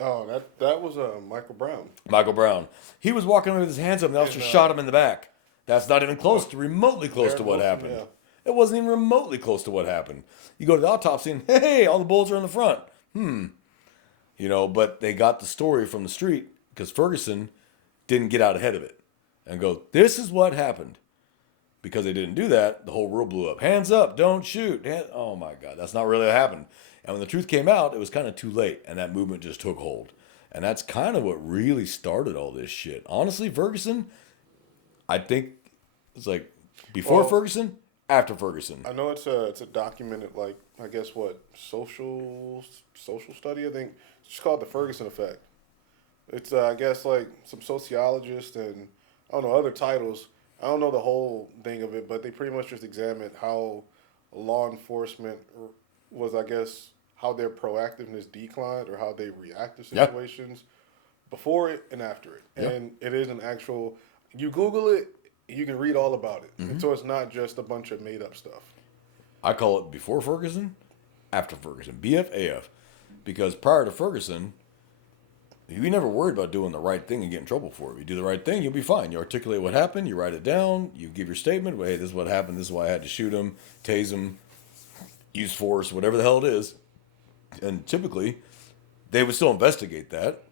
Oh, that was Michael Brown. Michael Brown. He was walking away with his hands up, and the officer shot him in the back. That's not even close to, remotely close to what happened. Yeah. It wasn't even remotely close to what happened. You go to the autopsy and, hey, all the bullets are in the front. You know, but they got the story from the street because Ferguson didn't get out ahead of it and go, this is what happened. Because they didn't do that, the whole world blew up. Hands up, don't shoot. Oh my God, that's not really what happened. And when the truth came out, it was kind of too late, and that movement just took hold. And that's kind of what really started all this shit. Honestly, Ferguson, I think it's like before Ferguson, after Ferguson. I know it's a documented, like, I guess what, social study, I think. It's just called the Ferguson effect. It's I guess like some sociologists and I don't know other titles. I don't know the whole thing of it, but they pretty much just examined how law enforcement was, I guess, how their proactiveness declined or how they react to situations before it and after it. Yep. And it is an actual, you Google it, you can read all about it. And so it's not just a bunch of made up stuff. I call it before Ferguson, after Ferguson, BFAF. Because prior to Ferguson, you never worried about doing the right thing and get in trouble for it. You do the right thing, you'll be fine. You articulate what happened, you write it down, you give your statement. Well, hey, this is what happened, this is why I had to shoot him, tase him, use force, whatever the hell it is. And typically, they would still investigate that.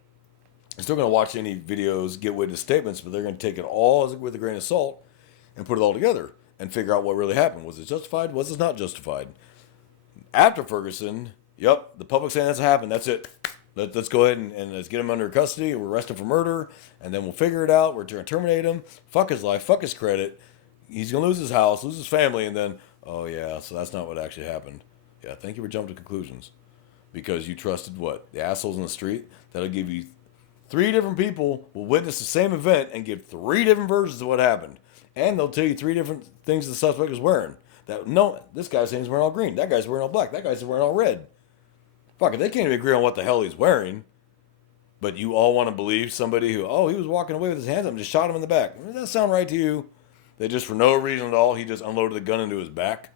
They're still going to watch any videos, get witness statements, but they're going to take it all with a grain of salt and put it all together and figure out what really happened. Was it justified? Was it not justified? After Ferguson, yep, the public saying that's what happened. That's it. Let's go ahead and let's get him under custody. We'll arrest him for murder, and then we'll figure it out. We're going to terminate him. Fuck his life. Fuck his credit. He's going to lose his house, lose his family, and then, oh, yeah, so that's not what actually happened. Yeah, thank you for jumping to conclusions. Because you trusted what? The assholes in the street? That'll give you 3 different people will witness the same event and give 3 different versions of what happened. And they'll tell you 3 different things the suspect was wearing. That no, this guy's saying he's wearing all green. That guy's wearing all black. That guy's wearing all red. Fuck it, they can't even agree on what the hell he's wearing. But you all want to believe somebody who, oh, he was walking away with his hands up and just shot him in the back. Does that sound right to you? That just for no reason at all, he just unloaded the gun into his back?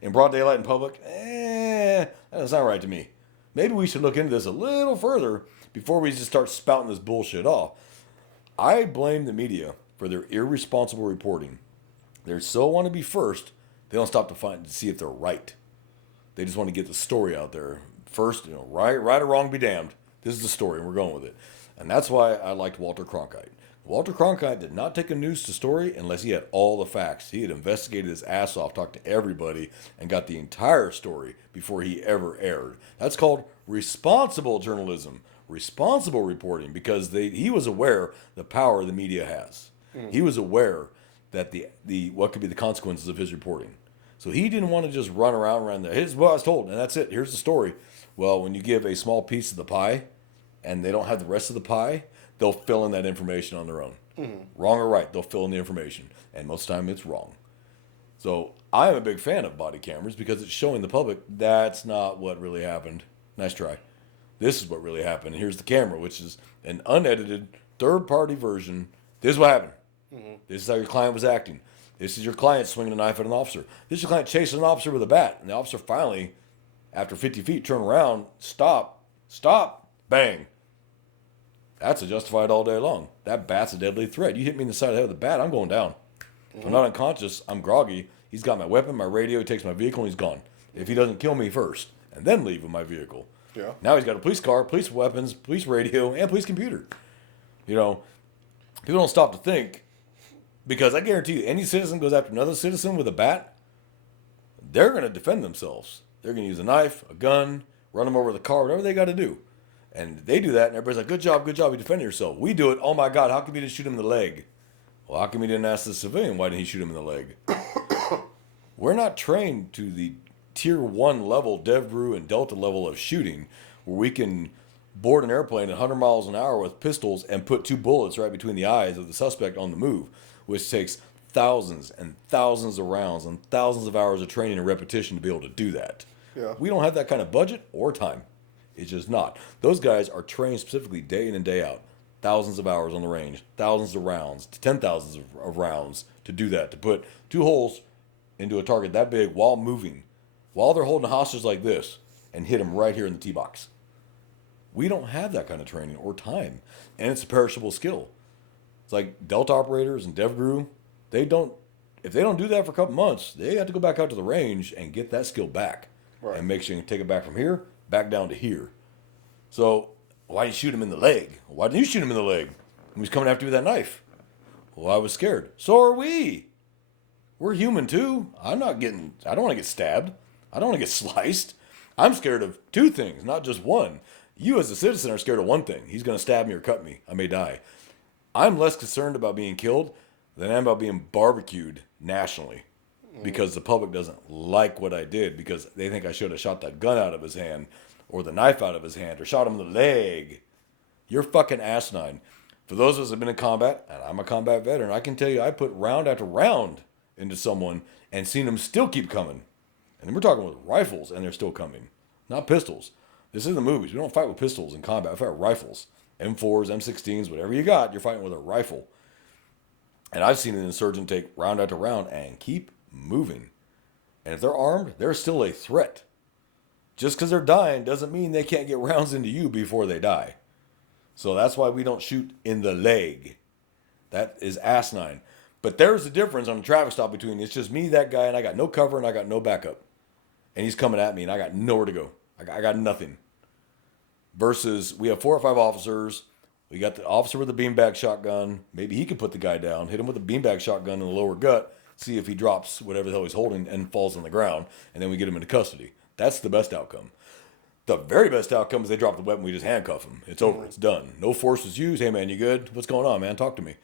In broad daylight in public? That doesn't sound right to me. Maybe we should look into this a little further before we just start spouting this bullshit off. I blame the media for their irresponsible reporting. They so want to be first, they don't stop to see if they're right. They just want to get the story out there. First, right or wrong be damned. This is the story, and we're going with it. And that's why I liked Walter Cronkite. Walter Cronkite did not take a news story unless he had all the facts. He had investigated his ass off, talked to everybody, and got the entire story before he ever aired. That's called responsible journalism, responsible reporting, because he was aware the power the media has. He was aware that the what could be the consequences of his reporting. So he didn't want to just run around there. Here's what I was told, and that's it. Here's the story. Well, when you give a small piece of the pie, and they don't have the rest of the pie, they'll fill in that information on their own. Wrong or right, they'll fill in the information. And most of the time it's wrong. So I am a big fan of body cameras because it's showing the public that's not what really happened. Nice try. This is what really happened. And here's the camera, which is an unedited third-party version. This is what happened. This is how your client was acting. This is your client swinging a knife at an officer. This is your client chasing an officer with a bat. And the officer finally, after 50 feet, turn around, stop, bang. That's a justified all day long. That bat's a deadly threat. You hit me in the side of the head with a bat, I'm going down. If I'm not unconscious, I'm groggy. He's got my weapon, my radio, he takes my vehicle, and he's gone. If he doesn't kill me first, and then leave with my vehicle. Yeah. Now he's got a police car, police weapons, police radio, and police computer. You know, people don't stop to think, because I guarantee you, any citizen goes after another citizen with a bat, they're going to defend themselves. They're going to use a knife, a gun, run them over with a car, whatever they got to do. And they do that, and everybody's like, good job, you defended yourself. We do it, oh my God, how come you didn't shoot him in the leg? Well, how come you didn't ask the civilian why didn't he shoot him in the leg? We're not trained to the tier 1 level, DevBrew and Delta level of shooting, where we can board an airplane at 100 miles an hour with pistols and put 2 bullets right between the eyes of the suspect on the move, which takes thousands and thousands of rounds and thousands of hours of training and repetition to be able to do that. Yeah. We don't have that kind of budget or time. It's just not. Those guys are trained specifically day in and day out. Thousands of hours on the range, thousands of rounds, 10,000s of rounds to do that, to put 2 holes into a target that big while moving, while they're holding a hostage like this, and hit them right here in the tee box. We don't have that kind of training or time, and it's a perishable skill. It's like Delta operators and DevGru, if they don't do that for a couple months, they have to go back out to the range and get that skill back, Right. and make sure you can take it back from here, back down to here. So why didn't you shoot him in the leg? Why didn't you shoot him in the leg? He was coming after you with that knife. Well, I was scared. So are we. We're human too. I don't want to get stabbed. I don't want to get sliced. I'm scared of 2 things, not just one. You as a citizen are scared of one thing. He's going to stab me or cut me. I may die. I'm less concerned about being killed than I am about being barbecued nationally. Because the public doesn't like what I did, because they think I should have shot that gun out of his hand or the knife out of his hand or shot him in the leg. You're fucking asinine. For those of us that have been in combat, and I'm a combat veteran, I can tell you I put round after round into someone and seen them still keep coming. And we're talking with rifles and they're still coming. Not pistols. This is the movies. We don't fight with pistols in combat. We fight with rifles. M4s, M16s, whatever you got, you're fighting with a rifle. And I've seen an insurgent take round after round and keep moving. And if they're armed, they're still a threat. Just because they're dying doesn't mean they can't get rounds into you before they die. So that's why we don't shoot in the leg. That is asinine. But there's a difference on a traffic stop between it's just me, that guy, and I got no cover and I got no backup. And he's coming at me and I got nowhere to go. I got nothing. Versus we have 4 or 5 officers. We got the officer with a beanbag shotgun. Maybe he could put the guy down, hit him with a beanbag shotgun in the lower gut, see if he drops whatever the hell he's holding and falls on the ground, and then we get him into custody. That's the best outcome. The very best outcome is they drop the weapon, we just handcuff him. It's over, it's done. No force is used. Hey man, you good? What's going on, man? Talk to me.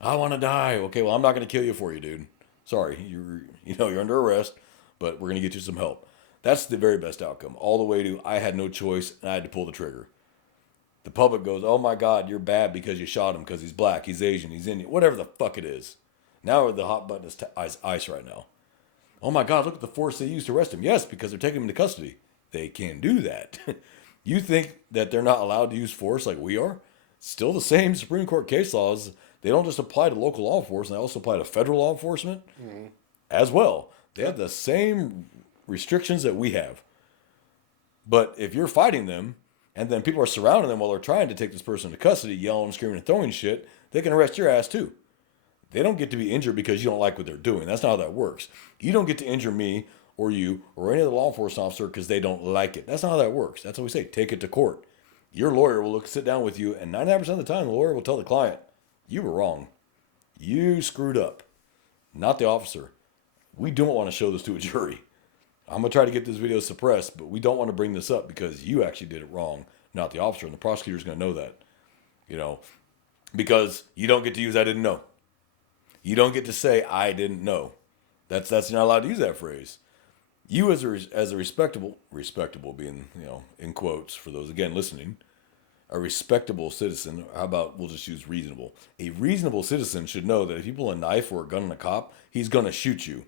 I want to die. Okay, well I'm not going to kill you for you, dude. Sorry, you're under arrest, but we're going to get you some help. That's the very best outcome. All the way to I had no choice and I had to pull the trigger. The public goes, oh my God, you're bad because you shot him because he's black, he's Asian, he's Indian, whatever the fuck it is. Now the hot button is ice right now. Oh my God, look at the force they used to arrest him. Yes, because they're taking him into custody. They can do that. You think that they're not allowed to use force like we are? Still the same Supreme Court case laws. They don't just apply to local law enforcement, they also apply to federal law enforcement as well. They have the same restrictions that we have. But if you're fighting them, and then people are surrounding them while they're trying to take this person into custody, yelling, screaming, and throwing shit, they can arrest your ass too. They don't get to be injured because you don't like what they're doing. That's not how that works. You don't get to injure me or you or any other law enforcement officer because they don't like it. That's not how that works. That's what we say. Take it to court. Your lawyer will sit down with you, and 99% of the time, the lawyer will tell the client, you were wrong. You screwed up. Not the officer. We don't want to show this to a jury. I'm going to try to get this video suppressed, but we don't want to bring this up because you actually did it wrong, not the officer. And the prosecutor's going to know that, because you don't get to use I didn't know. You don't get to say I didn't know. That's you're not allowed to use that phrase. You as a respectable being, in quotes for those again listening, A respectable citizen, how about we'll just use reasonable? A reasonable citizen should know that if you pull a knife or a gun on a cop, he's going to shoot you.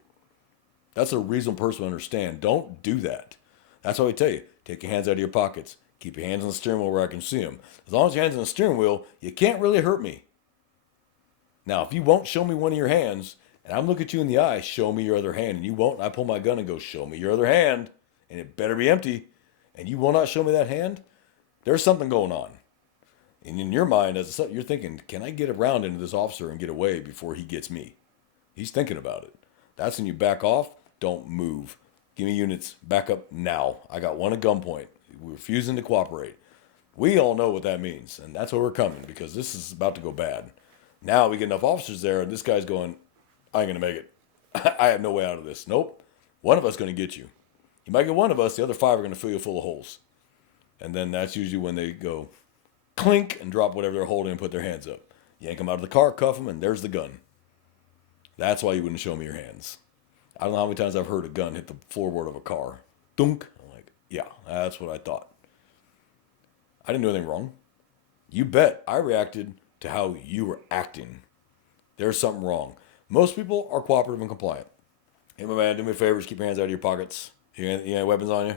That's a reasonable person to understand. Don't do that. That's why we tell you, take your hands out of your pockets. Keep your hands on the steering wheel where I can see them. As long as your hands on the steering wheel, you can't really hurt me. Now, if you won't show me one of your hands, and I'm looking at you in the eye, show me your other hand. And you won't, and I pull my gun and go, show me your other hand. And it better be empty. And you will not show me that hand, there's something going on. And in your mind, you're thinking, can I get around into this officer and get away before he gets me? He's thinking about it. That's when you back off. Don't move. Give me units. Back up now. I got one at gunpoint. We're refusing to cooperate. We all know what that means. And that's where we're coming, because this is about to go bad. Now we get enough officers there, and this guy's going, I ain't going to make it. I have no way out of this. Nope. One of us is going to get you. You might get one of us. The other 5 are going to fill you full of holes. And then that's usually when they go clink and drop whatever they're holding and put their hands up. Yank them out of the car, cuff them, and there's the gun. That's why you wouldn't show me your hands. I don't know how many times I've heard a gun hit the floorboard of a car. Dunk. I'm like, yeah, that's what I thought. I didn't do anything wrong. You bet I reacted to how you were acting. There's something wrong. Most people are cooperative and compliant. Hey, my man, do me a favor, just keep your hands out of your pockets. You got weapons on you?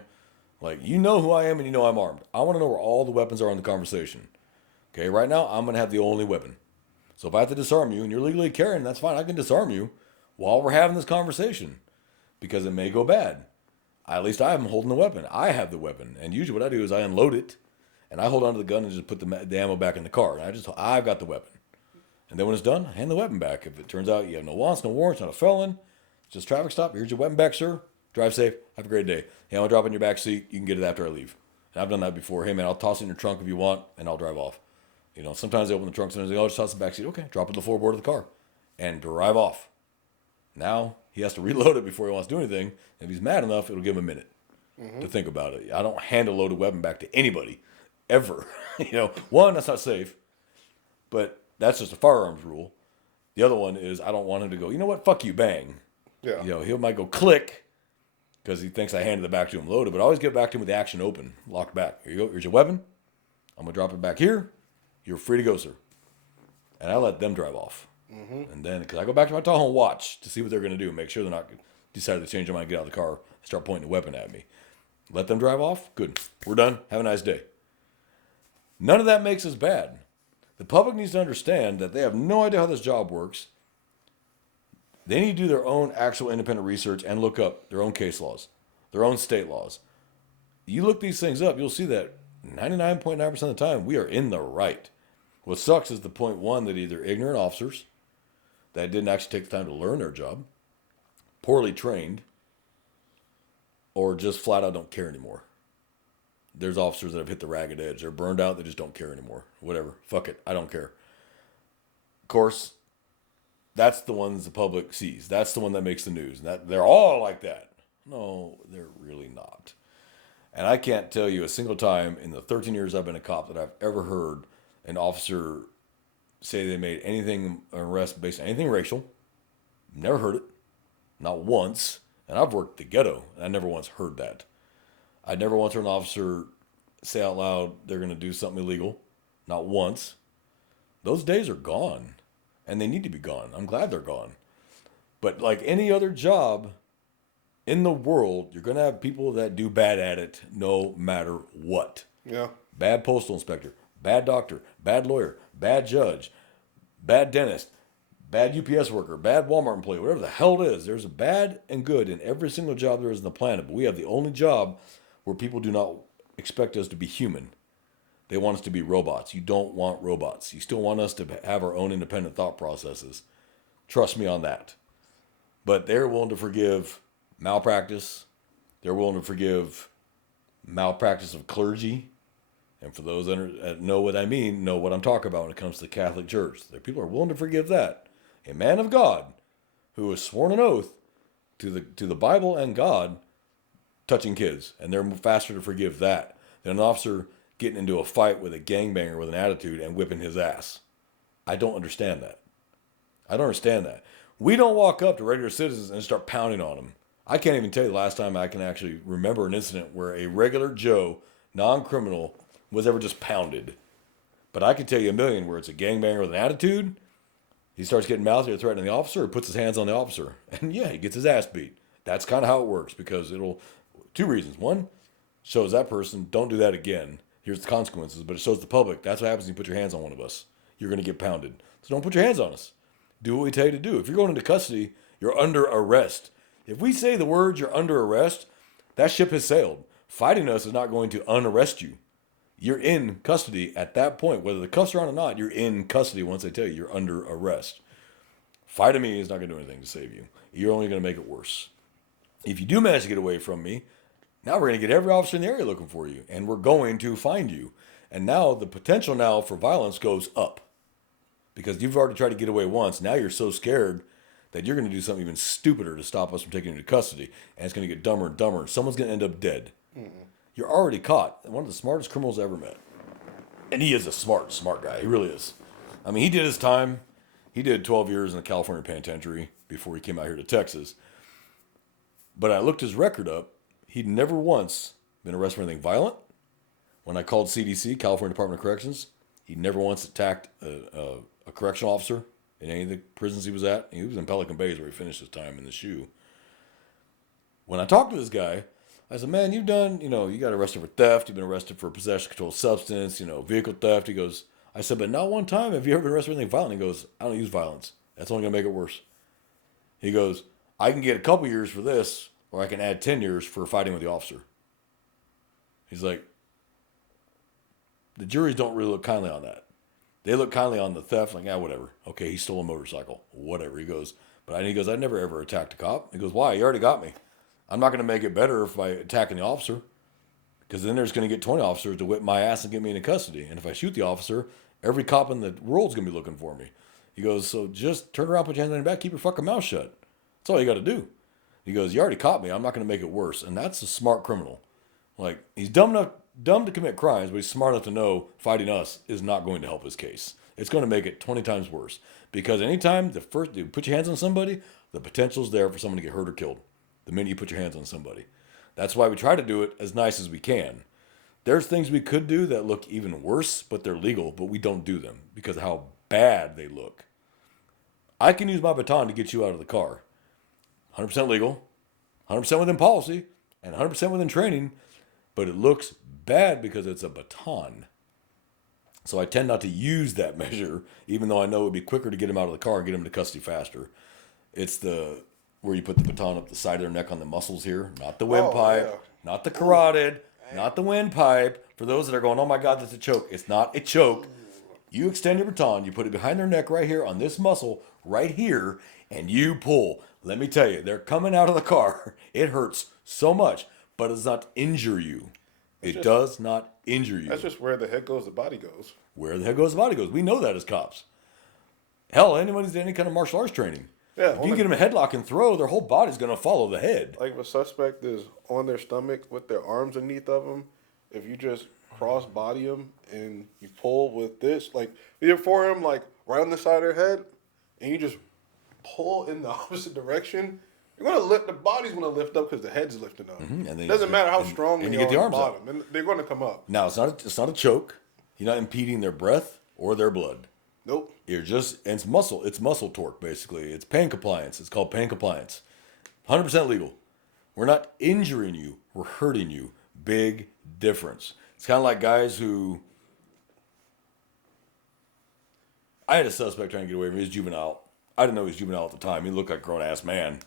Like, you know who I am and you know I'm armed. I want to know where all the weapons are in the conversation. Okay, right now, I'm going to have the only weapon. So if I have to disarm you and you're legally carrying, that's fine. I can disarm you while we're having this conversation, because it may go bad. At least I'm holding the weapon. I have the weapon. And usually what I do is I unload it and I hold onto the gun and just put the ammo back in the car. And I've got the weapon. And then when it's done, I hand the weapon back. If it turns out you have no wants, no warrants, not a felon, it's just traffic stop. Here's your weapon back, sir. Drive safe. Have a great day. Hey, I'll drop it in your back seat. You can get it after I leave. And I've done that before. Hey, man, I'll toss it in your trunk if you want, and I'll drive off. You know, sometimes they open the trunk, sometimes they just toss the back seat. Okay, drop it to the floorboard of the car and drive off. Now he has to reload it before he wants to do anything. If he's mad enough, it'll give him a minute to think about it. I don't hand a loaded weapon back to anybody, ever. One, that's not safe, but that's just a firearms rule. The other one is I don't want him to go, you know what, fuck you, bang. Yeah. He might go click because he thinks I handed it back to him loaded, but I always get back to him with the action open, locked back. Here you go. Here's your weapon. I'm going to drop it back here. You're free to go, sir. And I let them drive off. And then, because I go back to my Tahoe and watch to see what they're going to do, make sure they're not decided to change their mind, get out of the car, and start pointing the weapon at me. Let them drive off. Good. We're done. Have a nice day. None of that makes us bad. The public needs to understand that they have no idea how this job works. They need to do their own actual independent research and look up their own case laws, their own state laws. You look these things up, you'll see that 99.9% of the time we are in the right. What sucks is the 0.1 that either ignorant officers that didn't actually take the time to learn their job, poorly trained, or just flat out don't care anymore. There's officers that have hit the ragged edge. They're burned out. They just don't care anymore. Whatever. Fuck it. I don't care. Of course, that's the ones the public sees. That's the one that makes the news. And that they're all like that. No, they're really not. And I can't tell you a single time in the 13 years I've been a cop that I've ever heard an officer say they made an arrest based on anything racial. Never heard it. Not once. And I've worked the ghetto, and I never once heard that. I never once heard an officer say out loud they're going to do something illegal. Not once. Those days are gone. And they need to be gone. I'm glad they're gone. But like any other job in the world, you're going to have people that do bad at it no matter what. Yeah. Bad postal inspector, bad doctor, bad lawyer, bad judge, bad dentist, bad UPS worker, bad Walmart employee, whatever the hell it is. There's a bad and good in every single job there is on the planet. But we have the only job where people do not expect us to be human. They want us to be robots. You don't want robots. You still want us to have our own independent thought processes. Trust me on that. But they're willing to forgive malpractice. They're willing to forgive malpractice of clergy. And for those that know what I mean, know what I'm talking about when it comes to the Catholic Church. People are willing to forgive that. A man of God who has sworn an oath to the Bible and God touching kids. And they're faster to forgive that than an officer getting into a fight with a gangbanger with an attitude and whipping his ass. I don't understand that. I don't understand that. We don't walk up to regular citizens and start pounding on them. I can't even tell you the last time I can actually remember an incident where a regular Joe, non-criminal, was ever just pounded. But I can tell you a million where it's a gangbanger with an attitude. He starts getting mouthy or threatening the officer or puts his hands on the officer. And yeah, he gets his ass beat. That's kind of how it works because it'll, two reasons. One, shows that person, don't do that again. Here's the consequences. But it shows the public, that's what happens when you put your hands on one of us. You're going to get pounded. So don't put your hands on us. Do what we tell you to do. If you're going into custody, you're under arrest. If we say the words, you're under arrest, that ship has sailed. Fighting us is not going to unarrest you. You're in custody at that point. Whether the cuffs are on or not, you're in custody once they tell you you're under arrest. Fighting me is not going to do anything to save you. You're only going to make it worse. If you do manage to get away from me, now we're going to get every officer in the area looking for you, and we're going to find you. And now the potential now for violence goes up. Because you've already tried to get away once. Now you're so scared that you're going to do something even stupider to stop us from taking you to custody. And it's going to get dumber and dumber. Someone's going to end up dead. You're already caught. One of the smartest criminals I ever met. And he is a smart guy. He really is. I mean, he did his time. He did 12 years in the California penitentiary before he came out here to Texas. But I looked his record up. He'd never once been arrested for anything violent. When I called CDC, California Department of Corrections, he never once attacked a correctional officer in any of the prisons he was at. He was in Pelican Bay where he finished his time in the SHU. When I talked to this guy, I said, man, you've done, you got arrested for theft. You've been arrested for possession of controlled substance, vehicle theft. He goes, I said, but not one time have you ever been arrested for anything violent? He goes, I don't use violence. That's only going to make it worse. He goes, I can get a couple years for this, or I can add 10 years for fighting with the officer. He's like, the juries don't really look kindly on that. They look kindly on the theft, like, whatever. Okay, he stole a motorcycle. Whatever. He goes, he goes, I never ever attacked a cop. He goes, why? You already got me. I'm not going to make it better if I attacking the officer. Because then there's going to get 20 officers to whip my ass and get me into custody. And if I shoot the officer, every cop in the world's going to be looking for me. He goes, so just turn around, put your hands on your back, keep your fucking mouth shut. That's all you got to do. He goes, you already caught me. I'm not going to make it worse. And that's a smart criminal. Like, he's dumb to commit crimes, but he's smart enough to know fighting us is not going to help his case. It's going to make it 20 times worse. Because anytime you put your hands on somebody, the potential's there for someone to get hurt or killed. The minute you put your hands on somebody. That's why we try to do it as nice as we can. There's things we could do that look even worse, but they're legal, but we don't do them because of how bad they look. I can use my baton to get you out of the car. 100% legal, 100% within policy, and 100% within training, but it looks bad because it's a baton. So I tend not to use that measure, even though I know it would be quicker to get him out of the car and get him to custody faster. It's where you put the baton up the side of their neck on the muscles here, not the windpipe, not the carotid, not the windpipe. For those that are going, oh my God, that's a choke. It's not a choke. You extend your baton, you put it behind their neck right here on this muscle right here, and you pull. Let me tell you, they're coming out of the car. It hurts so much, but it does not injure you. It does not injure you. That's just where the head goes, the body goes. Where the head goes, the body goes. We know that as cops. Hell, anybody's done any kind of martial arts training. Yeah, if you get them a headlock and throw, their whole body's going to follow the head. Like if a suspect is on their stomach with their arms underneath of them, if you just cross body them and you pull with this, like your forearm, like right on the side of their head, and you just pull in the opposite direction, you're going to lift, the body's going to lift up because the head's lifting up. Mm-hmm. And it doesn't matter how strong and you get the arms bottom, and they're going to come up. Now, it's not a choke. You're not impeding their breath or their blood. Nope. It's muscle torque, basically. It's pain compliance. It's called pain compliance. 100% legal. We're not injuring you. We're hurting you. Big difference. It's kind of like guys who... I had a suspect trying to get away from me. He was juvenile. I didn't know he was juvenile at the time. He looked like a grown-ass man.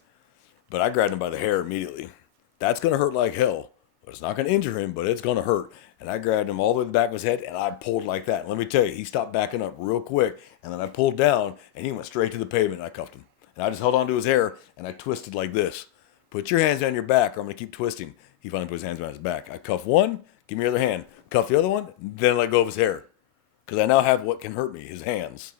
But I grabbed him by the hair immediately. That's going to hurt like hell. But it's not going to injure him, but it's going to hurt. And I grabbed him all the way to the back of his head, and I pulled like that. And let me tell you, he stopped backing up real quick. And then I pulled down, and he went straight to the pavement, and I cuffed him. And I just held on to his hair, and I twisted like this. Put your hands down your back, or I'm going to keep twisting. He finally put his hands behind his back. I cuff one, give me your other hand. Cuff the other one, then let go of his hair. Because I now have what can hurt me, his hands.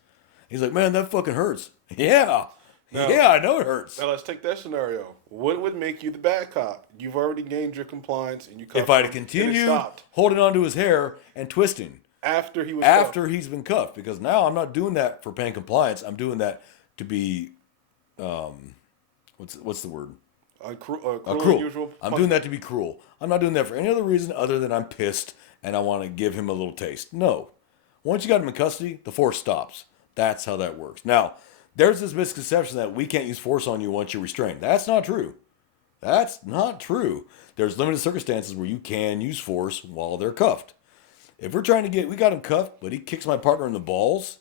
He's like, man, that fucking hurts. Yeah. Now, yeah, I know it hurts. Now let's take that scenario. What would make you the bad cop? You've already gained your compliance, and you cuffed if I'd continued holding on to his hair and twisting after he's been cuffed, because now I'm not doing that for paying compliance. I'm doing that to be, what's the word? Cruel. Unusual. I'm doing that to be cruel. I'm not doing that for any other reason other than I'm pissed and I want to give him a little taste. No. Once you got them in custody, the force stops. That's how that works. Now, there's this misconception that we can't use force on you once you're restrained. That's not true. That's not true. There's limited circumstances where you can use force while they're cuffed. If we're trying to we got him cuffed, but he kicks my partner in the balls,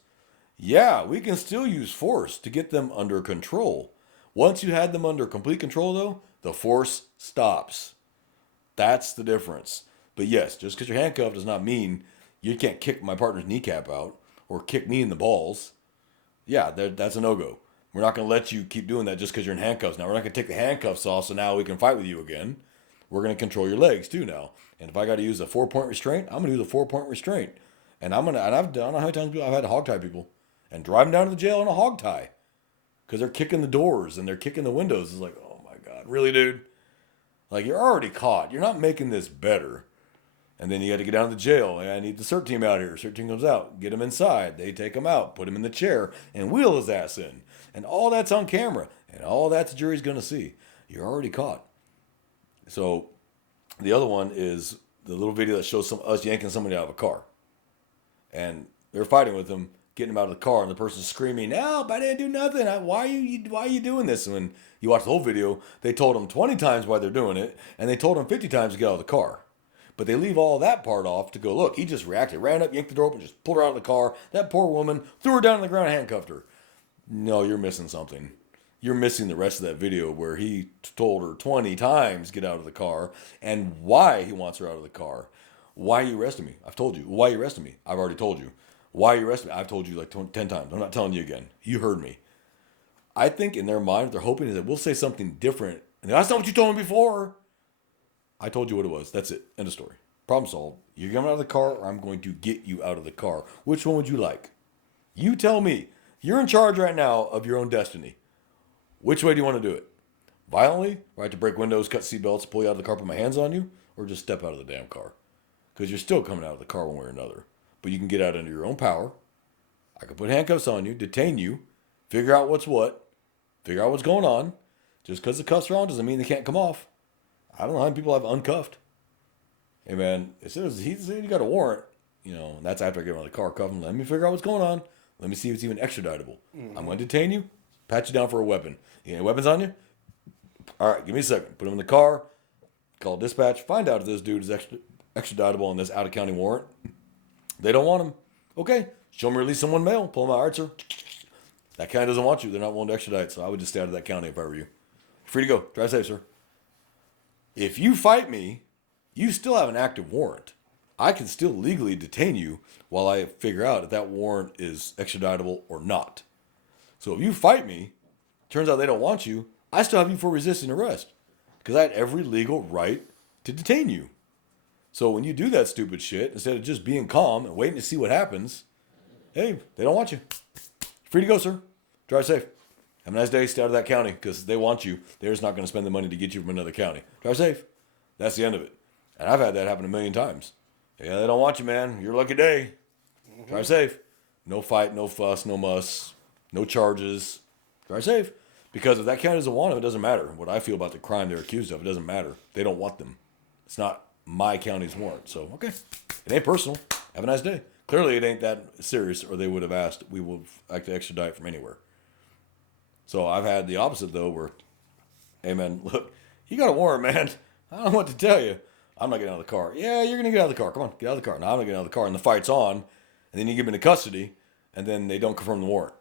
yeah, we can still use force to get them under control. Once you had them under complete control, though, the force stops. That's the difference. But yes, just because you're handcuffed does not mean you can't kick my partner's kneecap out or kick me in the balls. Yeah, that's a no-go. We're not going to let you keep doing that just because you're in handcuffs. Now, we're not going to take the handcuffs off so now we can fight with you again. We're going to control your legs too now. And if I got to use a 4-point restraint, I'm going to use a 4-point restraint. And I've done, I don't know how many times I've had to hog tie people and drive them down to the jail in a hog tie because they're kicking the doors and they're kicking the windows. It's like, oh my God, really, dude? Like, you're already caught. You're not making this better. And then you got to get down to the jail. I need the CERT team out here. CERT team comes out, get him inside. They take him out, put him in the chair, and wheel his ass in. And all that's on camera. And all that's the jury's going to see. You're already caught. So the other one is the little video that shows us yanking somebody out of a car. And they're fighting with him, getting him out of the car, and the person's screaming, "No, I didn't do nothing. Why are you doing this?" And when you watch the whole video, they told him 20 times why they're doing it, and they told him 50 times to get out of the car. But they leave all that part off to go, look, he just reacted, ran up, yanked the door open, just pulled her out of the car. That poor woman threw her down on the ground and handcuffed her. No, you're missing something. You're missing the rest of that video where he told her 20 times get out of the car and why he wants her out of the car. Why are you arresting me? I've told you. Why are you arresting me? I've already told you. Why are you arresting me? I've told you like 10 times. I'm not telling you again. You heard me. I think in their mind, what they're hoping is that we'll say something different. And that's not what you told me before. I told you what it was. That's it. End of story. Problem solved. You're coming out of the car or I'm going to get you out of the car. Which one would you like? You tell me. You're in charge right now of your own destiny. Which way do you want to do it? Violently? Right to break windows, cut seatbelts, pull you out of the car, put my hands on you? Or just step out of the damn car? Because you're still coming out of the car one way or another. But you can get out under your own power. I can put handcuffs on you, detain you, figure out what's what, figure out what's going on. Just because the cuffs are on doesn't mean they can't come off. I don't know how many people have uncuffed. Hey man, as soon as he said you got a warrant, and that's after I get him out of the car, cuff him, let me figure out what's going on. Let me see if it's even extraditable. Mm-hmm. I'm going to detain you, pat you down for a weapon. You got any weapons on you? All right, give me a second. Put him in the car, call dispatch, find out if this dude is extraditable on this out-of-county warrant. They don't want him. Okay, show him release someone mail. Pull him out. All right, sir. That county doesn't want you. They're not willing to extradite, so I would just stay out of that county if I were you. Free to go. Drive safe, sir. If you fight me, you still have an active warrant. I can still legally detain you while I figure out if that warrant is extraditable or not. So if you fight me, turns out they don't want you, I still have you for resisting arrest because I had every legal right to detain you. So when you do that stupid shit, instead of just being calm and waiting to see what happens, hey, they don't want you. Free to go, sir. Drive safe. Have a nice day. Stay out of that county because they want you. They're just not going to spend the money to get you from another county. Drive safe. That's the end of it. And I've had that happen a million times. Yeah, they don't want you, man. Your lucky day. Mm-hmm. Drive safe. No fight, no fuss, no muss, no charges. Drive safe. Because if that county doesn't want them, it doesn't matter. What I feel about the crime they're accused of, it doesn't matter. They don't want them. It's not my county's warrant. So, okay. It ain't personal. Have a nice day. Clearly, it ain't that serious, or they would have asked, we will like to extradite from anywhere. So, I've had the opposite, though, where, hey, man, look, you got a warrant, man. I don't know what to tell you. I'm not getting out of the car. Yeah, you're going to get out of the car. Come on, get out of the car. No, I'm not getting out of the car. And the fight's on. And then you give me into custody, and then they don't confirm the warrant.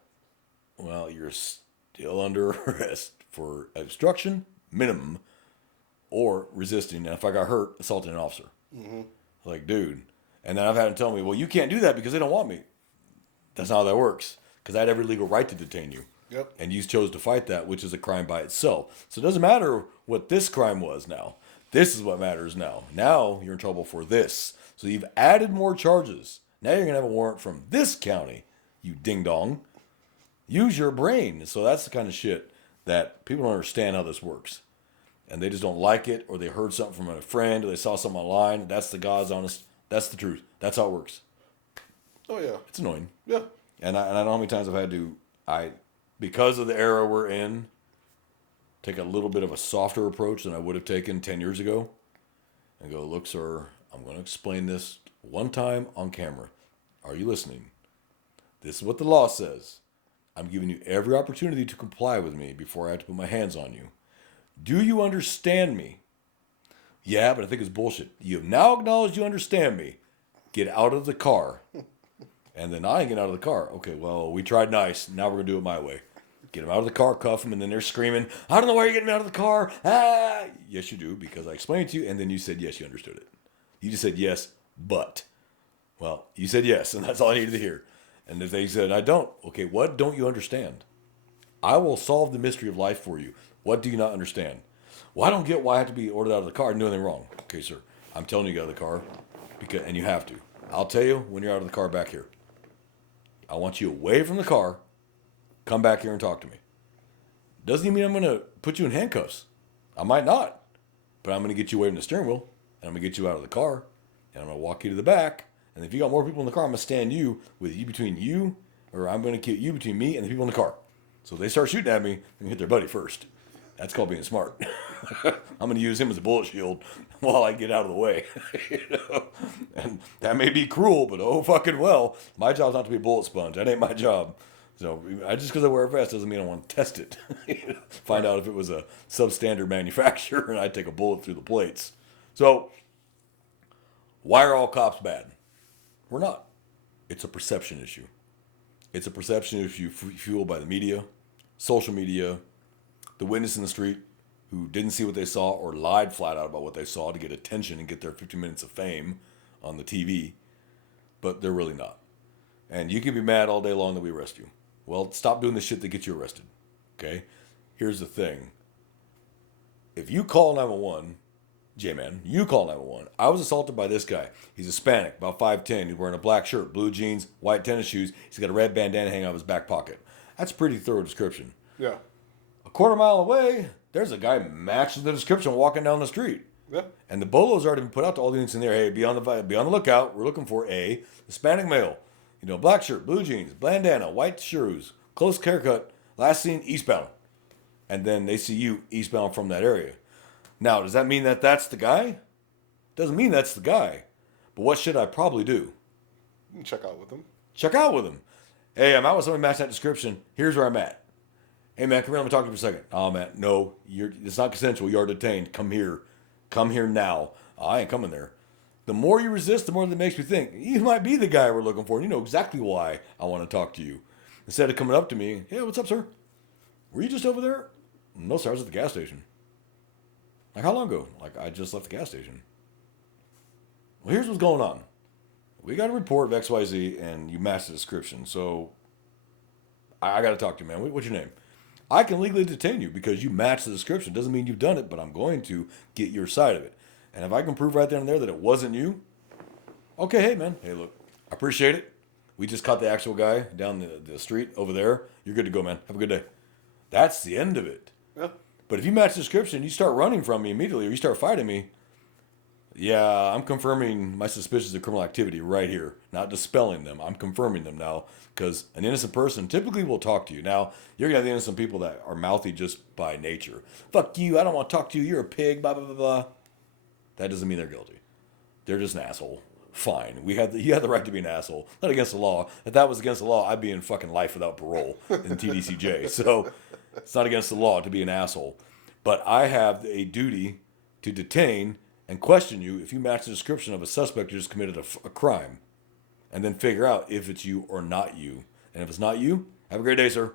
Well, you're still under arrest for obstruction, minimum, or resisting. And if I got hurt, assaulting an officer. Mm-hmm. Like, dude. And then I've had them tell me, well, you can't do that because they don't want me. That's not how that works. Because I had every legal right to detain you. Yep. And you chose to fight that, which is a crime by itself. So it doesn't matter what this crime was now. This is what matters now. Now you're in trouble for this. So you've added more charges. Now you're going to have a warrant from this county, you ding-dong. Use your brain. So that's the kind of shit that people don't understand how this works. And they just don't like it, or they heard something from a friend, or they saw something online. That's the God's honest. That's the truth. That's how it works. Oh, yeah. It's annoying. Yeah. And I don't know how many times I've had to, because of the era we're in, take a little bit of a softer approach than I would have taken 10 years ago. And go, look, sir, I'm going to explain this one time on camera. Are you listening? This is what the law says. I'm giving you every opportunity to comply with me before I have to put my hands on you. Do you understand me? Yeah, but I think it's bullshit. You have now acknowledged you understand me. Get out of the car. And then I ain't get out of the car. Okay, well, we tried nice. Now we're going to do it my way. Get him out of the car, cuff him, and then they're screaming, I don't know why you're getting me out of the car. Ah! Yes, you do, because I explained to you, and then you said, yes, you understood it. You just said, yes, but. Well, you said yes, and that's all I needed to hear. And if they said, I don't, okay, what don't you understand? I will solve the mystery of life for you. What do you not understand? Well, I don't get why I have to be ordered out of the car and do anything wrong. Okay, sir, I'm telling you to get out of the car, and you have to. I'll tell you when you're out of the car back here. I want you away from the car. Come back here and talk to me. Doesn't even mean I'm going to put you in handcuffs. I might not. But I'm going to get you away from the steering wheel. And I'm going to get you out of the car. And I'm going to walk you to the back. And if you got more people in the car, I'm going to stand you with you between you. Or I'm going to get you between me and the people in the car. So if they start shooting at me, they can hit their buddy first. That's called being smart. I'm going to use him as a bullet shield while I get out of the way. You know? And that may be cruel, but oh fucking well. My job's not to be a bullet sponge. That ain't my job. So just because I wear a vest doesn't mean I want to test it. Find out if it was a substandard manufacturer and I'd take a bullet through the plates. So why are all cops bad? We're not. It's a perception issue. It's a perception issue fueled by the media, social media, the witness in the street who didn't see what they saw or lied flat out about what they saw to get attention and get their 15 minutes of fame on the TV, but they're really not. And you can be mad all day long that we arrest you. Well, stop doing the shit that gets you arrested. Okay? Here's the thing. If you call 911, J-Man, you call 911. I was assaulted by this guy. He's Hispanic, about 5'10". He's wearing a black shirt, blue jeans, white tennis shoes. He's got a red bandana hanging out of his back pocket. That's a pretty thorough description. Yeah. A quarter mile away, there's a guy matching the description walking down the street. Yeah. And the bolo's already been put out to all the units in there. Hey, be on the lookout. We're looking for a Hispanic male. You know, black shirt, blue jeans, bandana, white shoes, close haircut, last seen eastbound. And then they see you eastbound from that area. Now, does that mean that that's the guy? Doesn't mean that's the guy. But what should I probably do? You can check out with him. Check out with him. Hey, I'm out with somebody match that description. Here's where I'm at. Hey, man, come here. I'm going to talk to you for a second. Oh, man, no. It's not consensual. You are detained. Come here. Come here now. I ain't coming there. The more you resist, the more that makes me think, you might be the guy we're looking for. You know exactly why I want to talk to you. Instead of coming up to me, hey, what's up, sir? Were you just over there? No, sir, I was at the gas station. Like, how long ago? Like, I just left the gas station. Well, here's what's going on. We got a report of XYZ, and you matched the description. So, I got to talk to you, man. What's your name? I can legally detain you because you matched the description. Doesn't mean you've done it, but I'm going to get your side of it. And if I can prove right there and there that it wasn't you, okay, hey, man. Hey, look, I appreciate it. We just caught the actual guy down the street over there. You're good to go, man. Have a good day. That's the end of it. Yeah. But if you match the description, you start running from me immediately or you start fighting me, yeah, I'm confirming my suspicions of criminal activity right here. Not dispelling them. I'm confirming them now because an innocent person typically will talk to you. Now, you're going to have the innocent people that are mouthy just by nature. Fuck you. I don't want to talk to you. You're a pig. Blah, blah, blah, blah. That doesn't mean they're guilty. They're just an asshole. Fine. You had the right to be an asshole. Not against the law. If that was against the law, I'd be in fucking life without parole in TDCJ. So it's not against the law to be an asshole. But I have a duty to detain and question you if you match the description of a suspect who just committed a crime. And then figure out if it's you or not you. And if it's not you, have a great day, sir.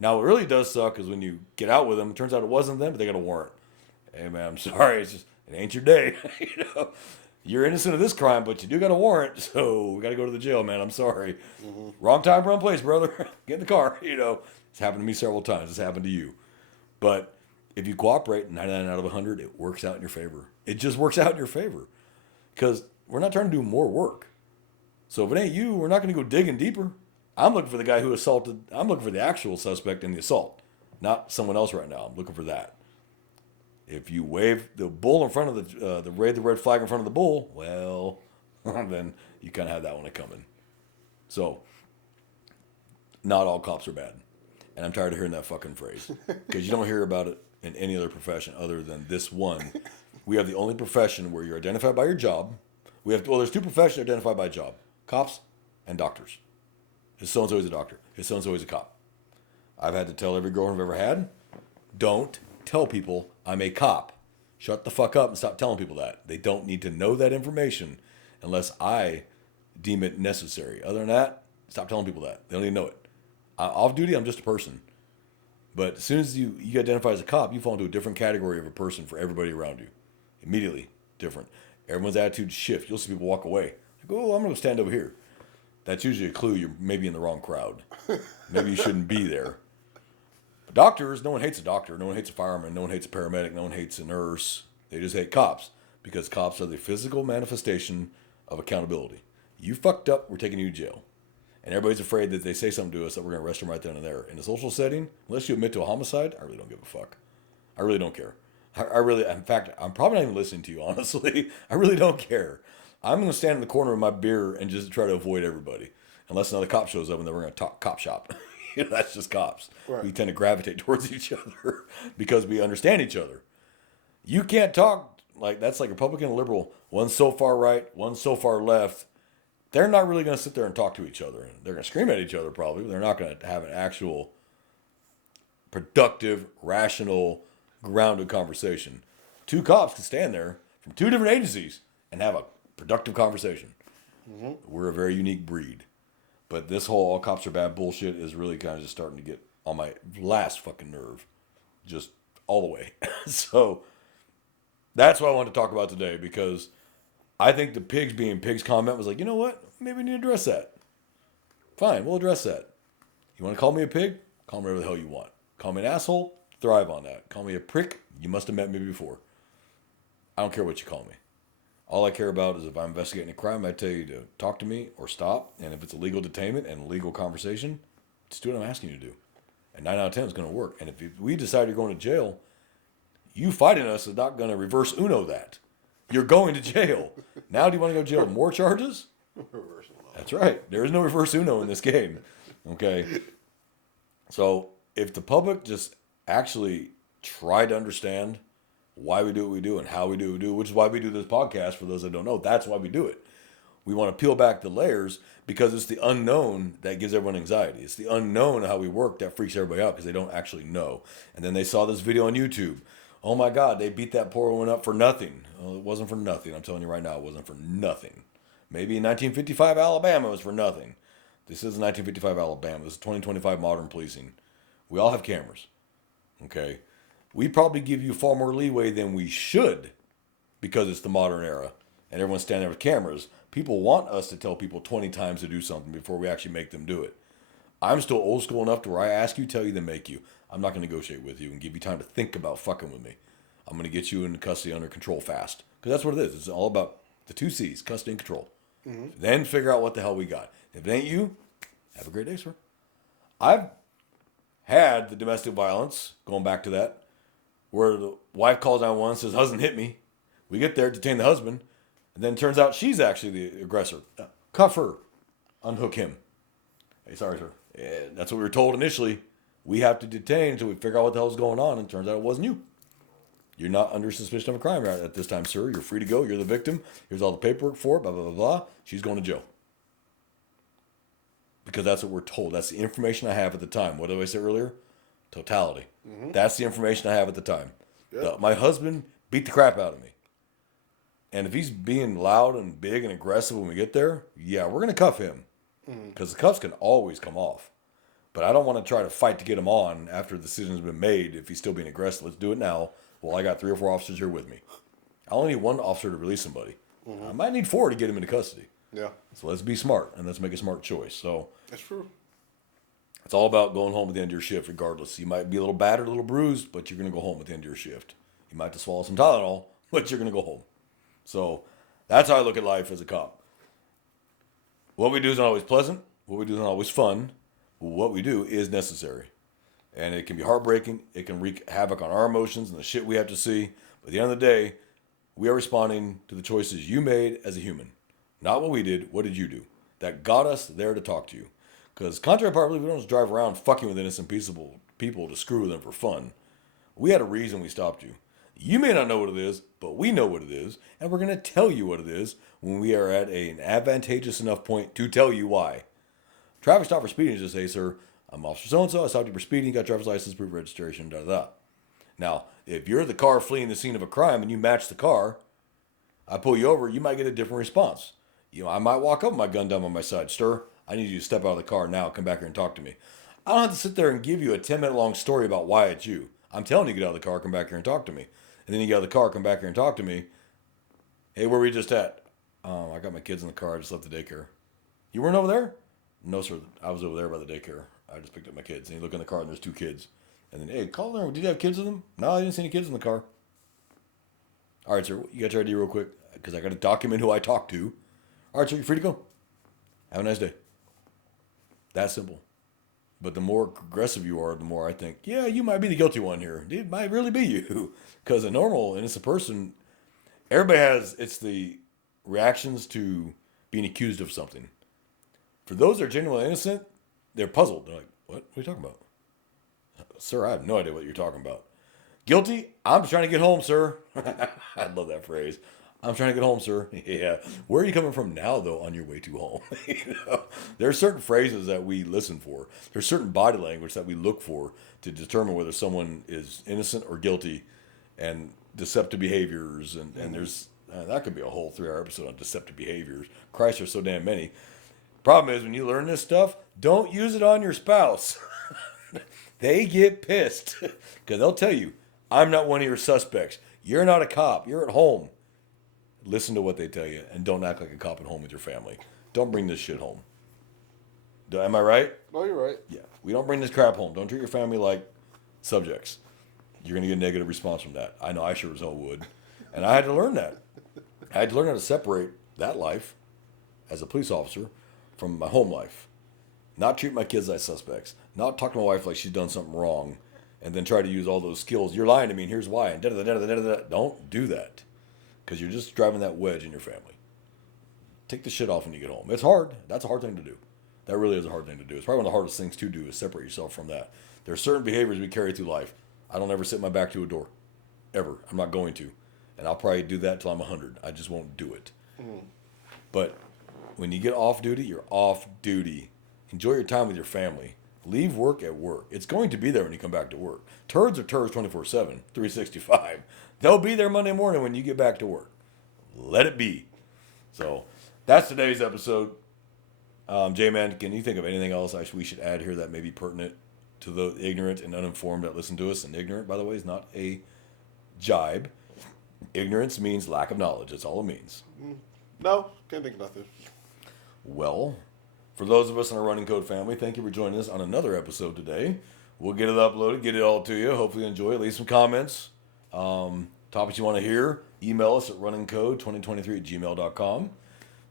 Now, what really does suck is when you get out with them, it turns out it wasn't them, but they got a warrant. Hey, man, I'm sorry. It's just, it ain't your day. You know, you're innocent of this crime, but you do got a warrant, so we got to go to the jail, man. I'm sorry. Mm-hmm. Wrong time, wrong place, brother. Get in the car. You know, it's happened to me several times. It's happened to you. But if you cooperate, 99 out of 100, it works out in your favor. It just works out in your favor because we're not trying to do more work. So if it ain't you, we're not going to go digging deeper. I'm looking for the guy who assaulted. I'm looking for the actual suspect in the assault, not someone else right now. I'm looking for that. If you wave the bull in front of the red flag in front of the bull, well, then you kind of have that one coming. So, not all cops are bad. And I'm tired of hearing that fucking phrase. Because you don't hear about it in any other profession other than this one. We have the only profession where you're identified by your job. There's two professions identified by job. Cops and and doctors. His so-and-so is a doctor. His so-and-so is a cop. I've had to tell every girlfriend I've ever had, don't tell people I'm a cop. Shut the fuck up and stop telling people that. They don't need to know that information unless I deem it necessary. Other than that, stop telling people that. They don't need to know it. Off duty, I'm just a person. But as soon as you identify as a cop, you fall into a different category of a person for everybody around you. Immediately different. Everyone's attitudes shift. You'll see people walk away. Like, oh, I'm going to stand over here. That's usually a clue you're maybe in the wrong crowd. Maybe you shouldn't be there. But doctors, no one hates a doctor. No one hates a fireman. No one hates a paramedic. No one hates a nurse. They just hate cops because cops are the physical manifestation of accountability. You fucked up, we're taking you to jail. And everybody's afraid that they say something to us that we're going to arrest them right then and there. In a social setting, unless you admit to a homicide, I really don't give a fuck. I really don't care. I really, in fact, I'm probably not even listening to you, honestly. I really don't care. I'm going to stand in the corner of my beer and just try to avoid everybody. Unless another cop shows up and then we're going to talk cop shop. That's just cops. Right. We tend to gravitate towards each other because we understand each other. You can't talk like that's like Republican and liberal. One's so far right, one's so far left. They're not really going to sit there and talk to each other. They're going to scream at each other probably, but they're not going to have an actual productive, rational, grounded conversation. Two cops can stand there from two different agencies and have a productive conversation. Mm-hmm. We're a very unique breed. But this whole all cops are bad bullshit is really kind of just starting to get on my last fucking nerve. Just all the way. So that's what I wanted to talk about today because I think the pigs being pigs comment was like, you know what? Maybe we need to address that. Fine, we'll address that. You want to call me a pig? Call me whatever the hell you want. Call me an asshole? Thrive on that. Call me a prick? You must have met me before. I don't care what you call me. All I care about is if I'm investigating a crime, I tell you to talk to me or stop. And if it's a legal detainment and a legal conversation, just do what I'm asking you to do. And 9 out of 10 is going to work. And if we decide you're going to jail, you fighting us is not going to reverse Uno that. You're going to jail. Now do you want to go to jail with more charges? That's right. There is no reverse Uno in this game. Okay? So if the public just actually try to understand why we do what we do and how we do what we do, which is why we do this podcast, for those that don't know, that's why we do it. We want to peel back the layers because it's the unknown that gives everyone anxiety. It's the unknown of how we work that freaks everybody out because they don't actually know. And then they saw this video on YouTube. Oh my God, they beat that poor woman up for nothing. Well, it wasn't for nothing. I'm telling you right now, it wasn't for nothing. Maybe in 1955 Alabama it was for nothing. This is 1955 Alabama. This is 2025 modern policing. We all have cameras. Okay? We probably give you far more leeway than we should because it's the modern era and everyone's standing there with cameras. People want us to tell people 20 times to do something before we actually make them do it. I'm still old school enough to where I ask you, tell you, then make you. I'm not going to negotiate with you and give you time to think about fucking with me. I'm going to get you in custody under control fast. Because that's what it is. It's all about the 2 C's, custody and control. Mm-hmm. Then figure out what the hell we got. If it ain't you, have a great day, sir. I've had the domestic violence, going back to that, where the wife calls 911 and says, husband hit me. We get there, detain the husband, and then it turns out she's actually the aggressor. Cuff her. Unhook him. Hey, sorry, sir. Yeah, that's what we were told initially. We have to detain until we figure out what the hell's going on, and it turns out it wasn't you. You're not under suspicion of a crime right at this time, sir. You're free to go. You're the victim. Here's all the paperwork for it, blah, blah, blah, blah. She's going to jail. Because that's what we're told. That's the information I have at the time. What did I say earlier? Totality. Mm-hmm. That's the information I have at the time. Yep. My husband beat the crap out of me. And if he's being loud and big and aggressive when we get there, yeah, we're going to cuff him. Because the cuffs can always come off. But I don't want to try to fight to get him on after the decision's been made if he's still being aggressive. Let's do it now. Well, I got 3 or 4 officers here with me. I only need 1 officer to release somebody. Mm-hmm. I might need 4 to get him into custody. Yeah. So let's be smart and let's make a smart choice. So that's true. It's all about going home at the end of your shift regardless. You might be a little battered, a little bruised, but you're going to go home at the end of your shift. You might have to swallow some Tylenol, but you're going to go home. So that's how I look at life as a cop. What we do is not always pleasant. What we do is not always fun. But what we do is necessary. And it can be heartbreaking. It can wreak havoc on our emotions and the shit we have to see. But at the end of the day, we are responding to the choices you made as a human. Not what we did. What did you do? That got us there to talk to you. Because contrary to popular belief, we don't just drive around fucking with innocent, peaceable people to screw with them for fun. We had a reason we stopped you. You may not know what it is, but we know what it is, and we're going to tell you what it is when we are at an advantageous enough point to tell you why. Traffic stop for speeding is just say, sir, I'm Officer so-and-so, I stopped you for speeding, got driver's license, proof of registration, da-da-da. Now, if you're the car fleeing the scene of a crime and you match the car, I pull you over, you might get a different response. I might walk up with my gun down on my side. Sir, I need you to step out of the car now, come back here and talk to me. I don't have to sit there and give you a 10-minute long story about why it's you. I'm telling you to get out of the car, come back here and talk to me. And then you get out of the car, come back here and talk to me. Hey, where were we just at? I got my kids in the car, I just left the daycare. You weren't over there? No, sir, I was over there by the daycare. I just picked up my kids. And you look in the car and there's 2 kids. And then, hey, call there. Did you have kids with them? No, I didn't see any kids in the car. All right, sir, you got your ID real quick? Because I got to document who I talked to. All right, sir, you're free to go. Have a nice day. That simple. But the more aggressive you are, the more I think, yeah, you might be the guilty one here. It might really be you. Because a normal, innocent person, everybody has, it's the reactions to being accused of something. For those that are genuinely innocent, they're puzzled. They're like, what are you talking about? Sir, I have no idea what you're talking about. Guilty? I'm trying to get home, sir. I love that phrase. I'm trying to get home, sir. Yeah. Where are you coming from now, though, on your way to home? There are certain phrases that we listen for. There's certain body language that we look for to determine whether someone is innocent or guilty, and deceptive behaviors. And there's that could be a whole 3-hour episode on deceptive behaviors. Christ, there's so damn many. Problem is, when you learn this stuff, don't use it on your spouse. They get pissed because they'll tell you, I'm not one of your suspects. You're not a cop. You're at home. Listen to what they tell you and don't act like a cop at home with your family. Don't bring this shit home. Am I right? No, you're right. Yeah. We don't bring this crap home. Don't treat your family like subjects. You're going to get a negative response from that. I know I sure as hell would. And I had to learn that. I had to learn how to separate that life as a police officer from my home life. Not treat my kids like suspects. Not talk to my wife like she's done something wrong. And then try to use all those skills. You're lying to me and here's why. And da-da-da-da-da-da. Don't do that. Because you're just driving that wedge in your family. Take the shit off when you get home. It's hard. That's a hard thing to do. That really is a hard thing to do. It's probably one of the hardest things to do is separate yourself from that. There are certain behaviors we carry through life. I don't ever sit my back to a door. Ever. I'm not going to. And I'll probably do that till I'm 100. I just won't do it. But when you get off duty, you're off duty. Enjoy your time with your family. Leave work at work. It's going to be there when you come back to work. Turds are turds 24/7, 365. They'll be there Monday morning when you get back to work. Let it be. So that's today's episode. J-Man, can you think of anything else we should add here that may be pertinent to the ignorant and uninformed that listen to us? And ignorant, by the way, is not a jibe. Ignorance means lack of knowledge. That's all it means. No, can't think of nothing. Well, for those of us in our Running Code family, thank you for joining us on another episode today. We'll get it uploaded, get it all to you. Hopefully you enjoy it. Leave some comments. Topics you want to hear, email us at runningcode2023@gmail.com.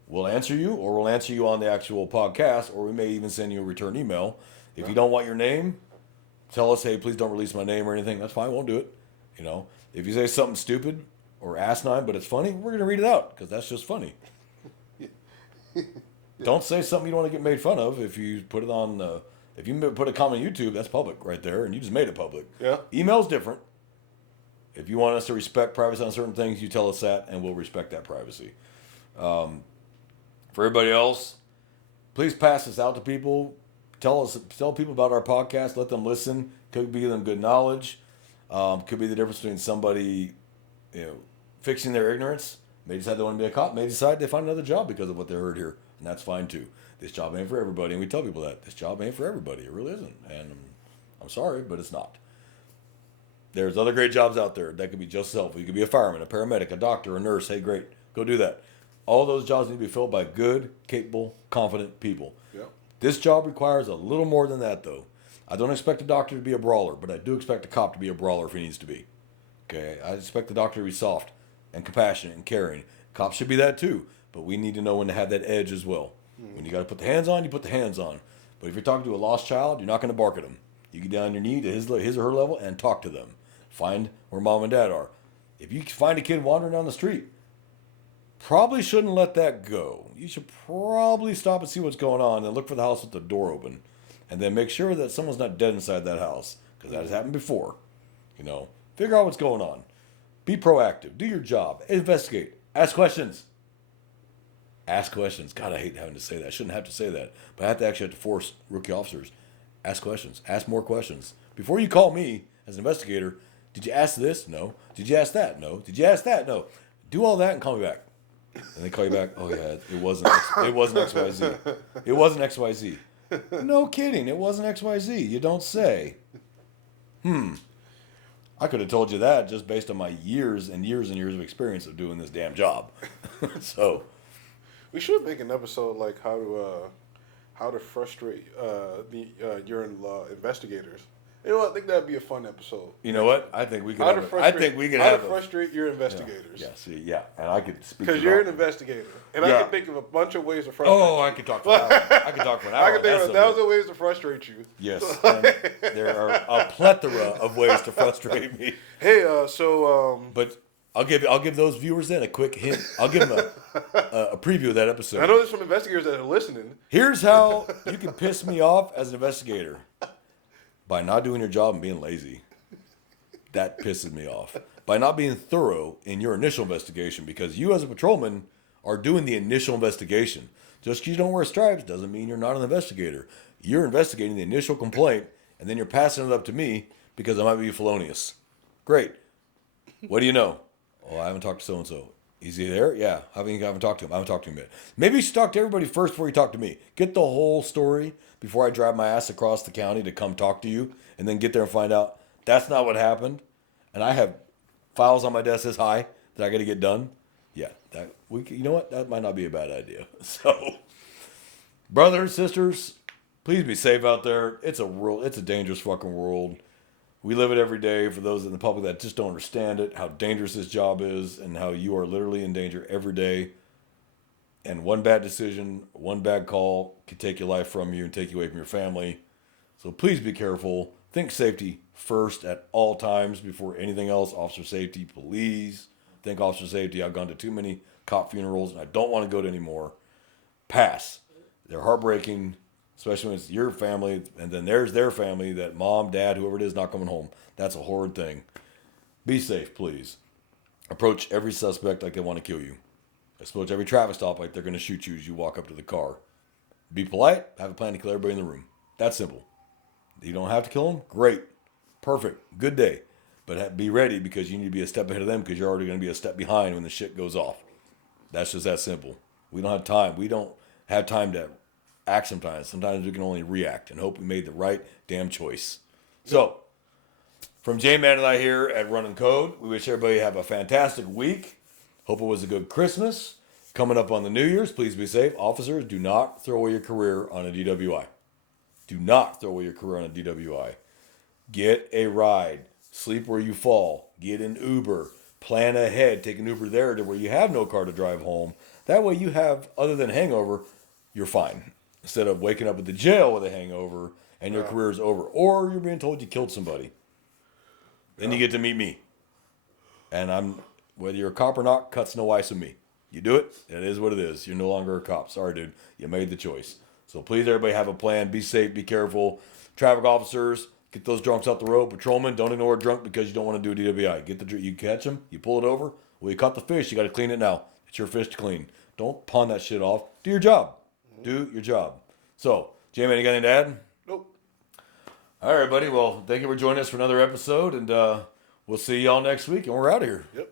We'll answer you, or we'll answer you on the actual podcast, or we may even send you a return email. If you don't want your name, tell us, hey, please don't release my name or anything. That's fine, won't do it. If you say something stupid or asinine, but it's funny, we're going to read it out, because that's just funny. Don't say something you don't want to get made fun of. If you put it on, if you put a comment on YouTube, that's public right there, and you just made it public. Yeah. Email's different. If you want us to respect privacy on certain things, you tell us that, and we'll respect that privacy. For everybody else, please pass this out to people. Tell people about our podcast. Let them listen. Could give them good knowledge. Could be the difference between somebody, fixing their ignorance. May decide they want to be a cop. May decide they find another job because of what they heard here, and that's fine too. This job ain't for everybody, and we tell people that this job ain't for everybody. It really isn't, and I'm sorry, but it's not. There's other great jobs out there that could be just as helpful. You could be a fireman, a paramedic, a doctor, a nurse. Hey, great, go do that. All those jobs need to be filled by good, capable, confident people. Yeah. This job requires a little more than that, though. I don't expect a doctor to be a brawler, but I do expect a cop to be a brawler if he needs to be. Okay, I expect the doctor to be soft and compassionate and caring. Cops should be that too, but we need to know when to have that edge as well. When you got to put the hands on, you put the hands on. But if you're talking to a lost child, you're not going to bark at them. You get down on your knee to his or her level and talk to them. Find where mom and dad are. If you find a kid wandering down the street, probably shouldn't let that go. You should probably stop and see what's going on and look for the house with the door open. And then make sure that someone's not dead inside that house, because that has happened before. Figure out what's going on. Be proactive. Do your job. Investigate. Ask questions. Ask questions. God, I hate having to say that. I shouldn't have to say that. But I actually have to force rookie officers. Ask questions. Ask more questions. Before you call me as an investigator, did you ask this? No. Did you ask that? No. Did you ask that? No. Do all that and call me back. And they call you back. Oh yeah, it wasn't XYZ. It wasn't XYZ. No kidding. It wasn't XYZ. You don't say. I could have told you that just based on my years and years and years of experience of doing this damn job. So we should make an episode like how to frustrate your investigators. You know what? I think that'd be a fun episode. You know what? I think we could. How to frustrate your Yeah, investigators. yeah, and I could speak. Because you're an investigator, and I can think of a bunch of ways to frustrate. Oh, I could talk for an hour. I could talk for an hour. I can think of 1,000 ways to frustrate you. Yes, and there are a plethora of ways to frustrate me. Hey, but I'll give those viewers then a quick hint. I'll give them a preview of that episode. I know there's some investigators that are listening. Here's how you can piss me off as an investigator. By not doing your job and being lazy. That pisses me off. By not being thorough in your initial investigation, because you as a patrolman are doing the initial investigation. Just because you don't wear stripes doesn't mean you're not an investigator. You're investigating the initial complaint, and then you're passing it up to me because I might be felonious. Great. What do you know? Oh, I haven't talked to so-and-so. Is he there? Yeah. I haven't talked to him. I haven't talked to him yet. Maybe you should talk to everybody first before you talk to me. Get the whole story before I drive my ass across the county to come talk to you, and then get there and find out that's not what happened. And I have files on my desk this high that I got to get done. Yeah, you know what? That might not be a bad idea. So, brothers, sisters, please be safe out there. It's a dangerous fucking world. We live it every day. For those in the public that just don't understand it, how dangerous this job is, and how you are literally in danger every day. And one bad decision, one bad call can take your life from you and take you away from your family. So please be careful. Think safety first at all times before anything else. Officer safety, please. Think officer safety. I've gone to too many cop funerals and I don't want to go to any more. Pass. They're heartbreaking, especially when it's your family and then there's their family, that mom, dad, whoever it is, not coming home. That's a horrid thing. Be safe, please. Approach every suspect like they want to kill you. Approach every traffic stop like they're going to shoot you as you walk up to the car. Be polite. Have a plan to kill everybody in the room. That's simple. You don't have to kill them? Great. Perfect. Good day. But be ready because you need to be a step ahead of them because you're already going to be a step behind when the shit goes off. That's just that simple. We don't have time. We don't have time to act sometimes. Sometimes we can only react and hope we made the right damn choice. So, from J-Man and I here at Run and Code, we wish everybody have a fantastic week. Hope it was a good Christmas. Coming up on the New Year's, please be safe. Officers, do not throw away your career on a DWI. Do not throw away your career on a DWI. Get a ride. Sleep where you fall. Get an Uber. Plan ahead. Take an Uber there to where you have no car to drive home. That way you have, other than hangover, you're fine. Instead of waking up at the jail with a hangover and your career is over. Or you're being told you killed somebody. Then you get to meet me. And whether you're a cop or not, cuts no ice with me. You do it, it is what it is. You're no longer a cop. Sorry, dude. You made the choice. So please, everybody, have a plan. Be safe. Be careful. Traffic officers, get those drunks off the road. Patrolmen, don't ignore a drunk because you don't want to do a DWI. You catch them. You pull it over. Well, you caught the fish. You got to clean it now. It's your fish to clean. Don't pawn that shit off. Do your job. Do your job. So, J-Man, you got anything to add? Nope. All right, buddy. Well, thank you for joining us for another episode. And we'll see y'all next week. And we're out of here. Yep.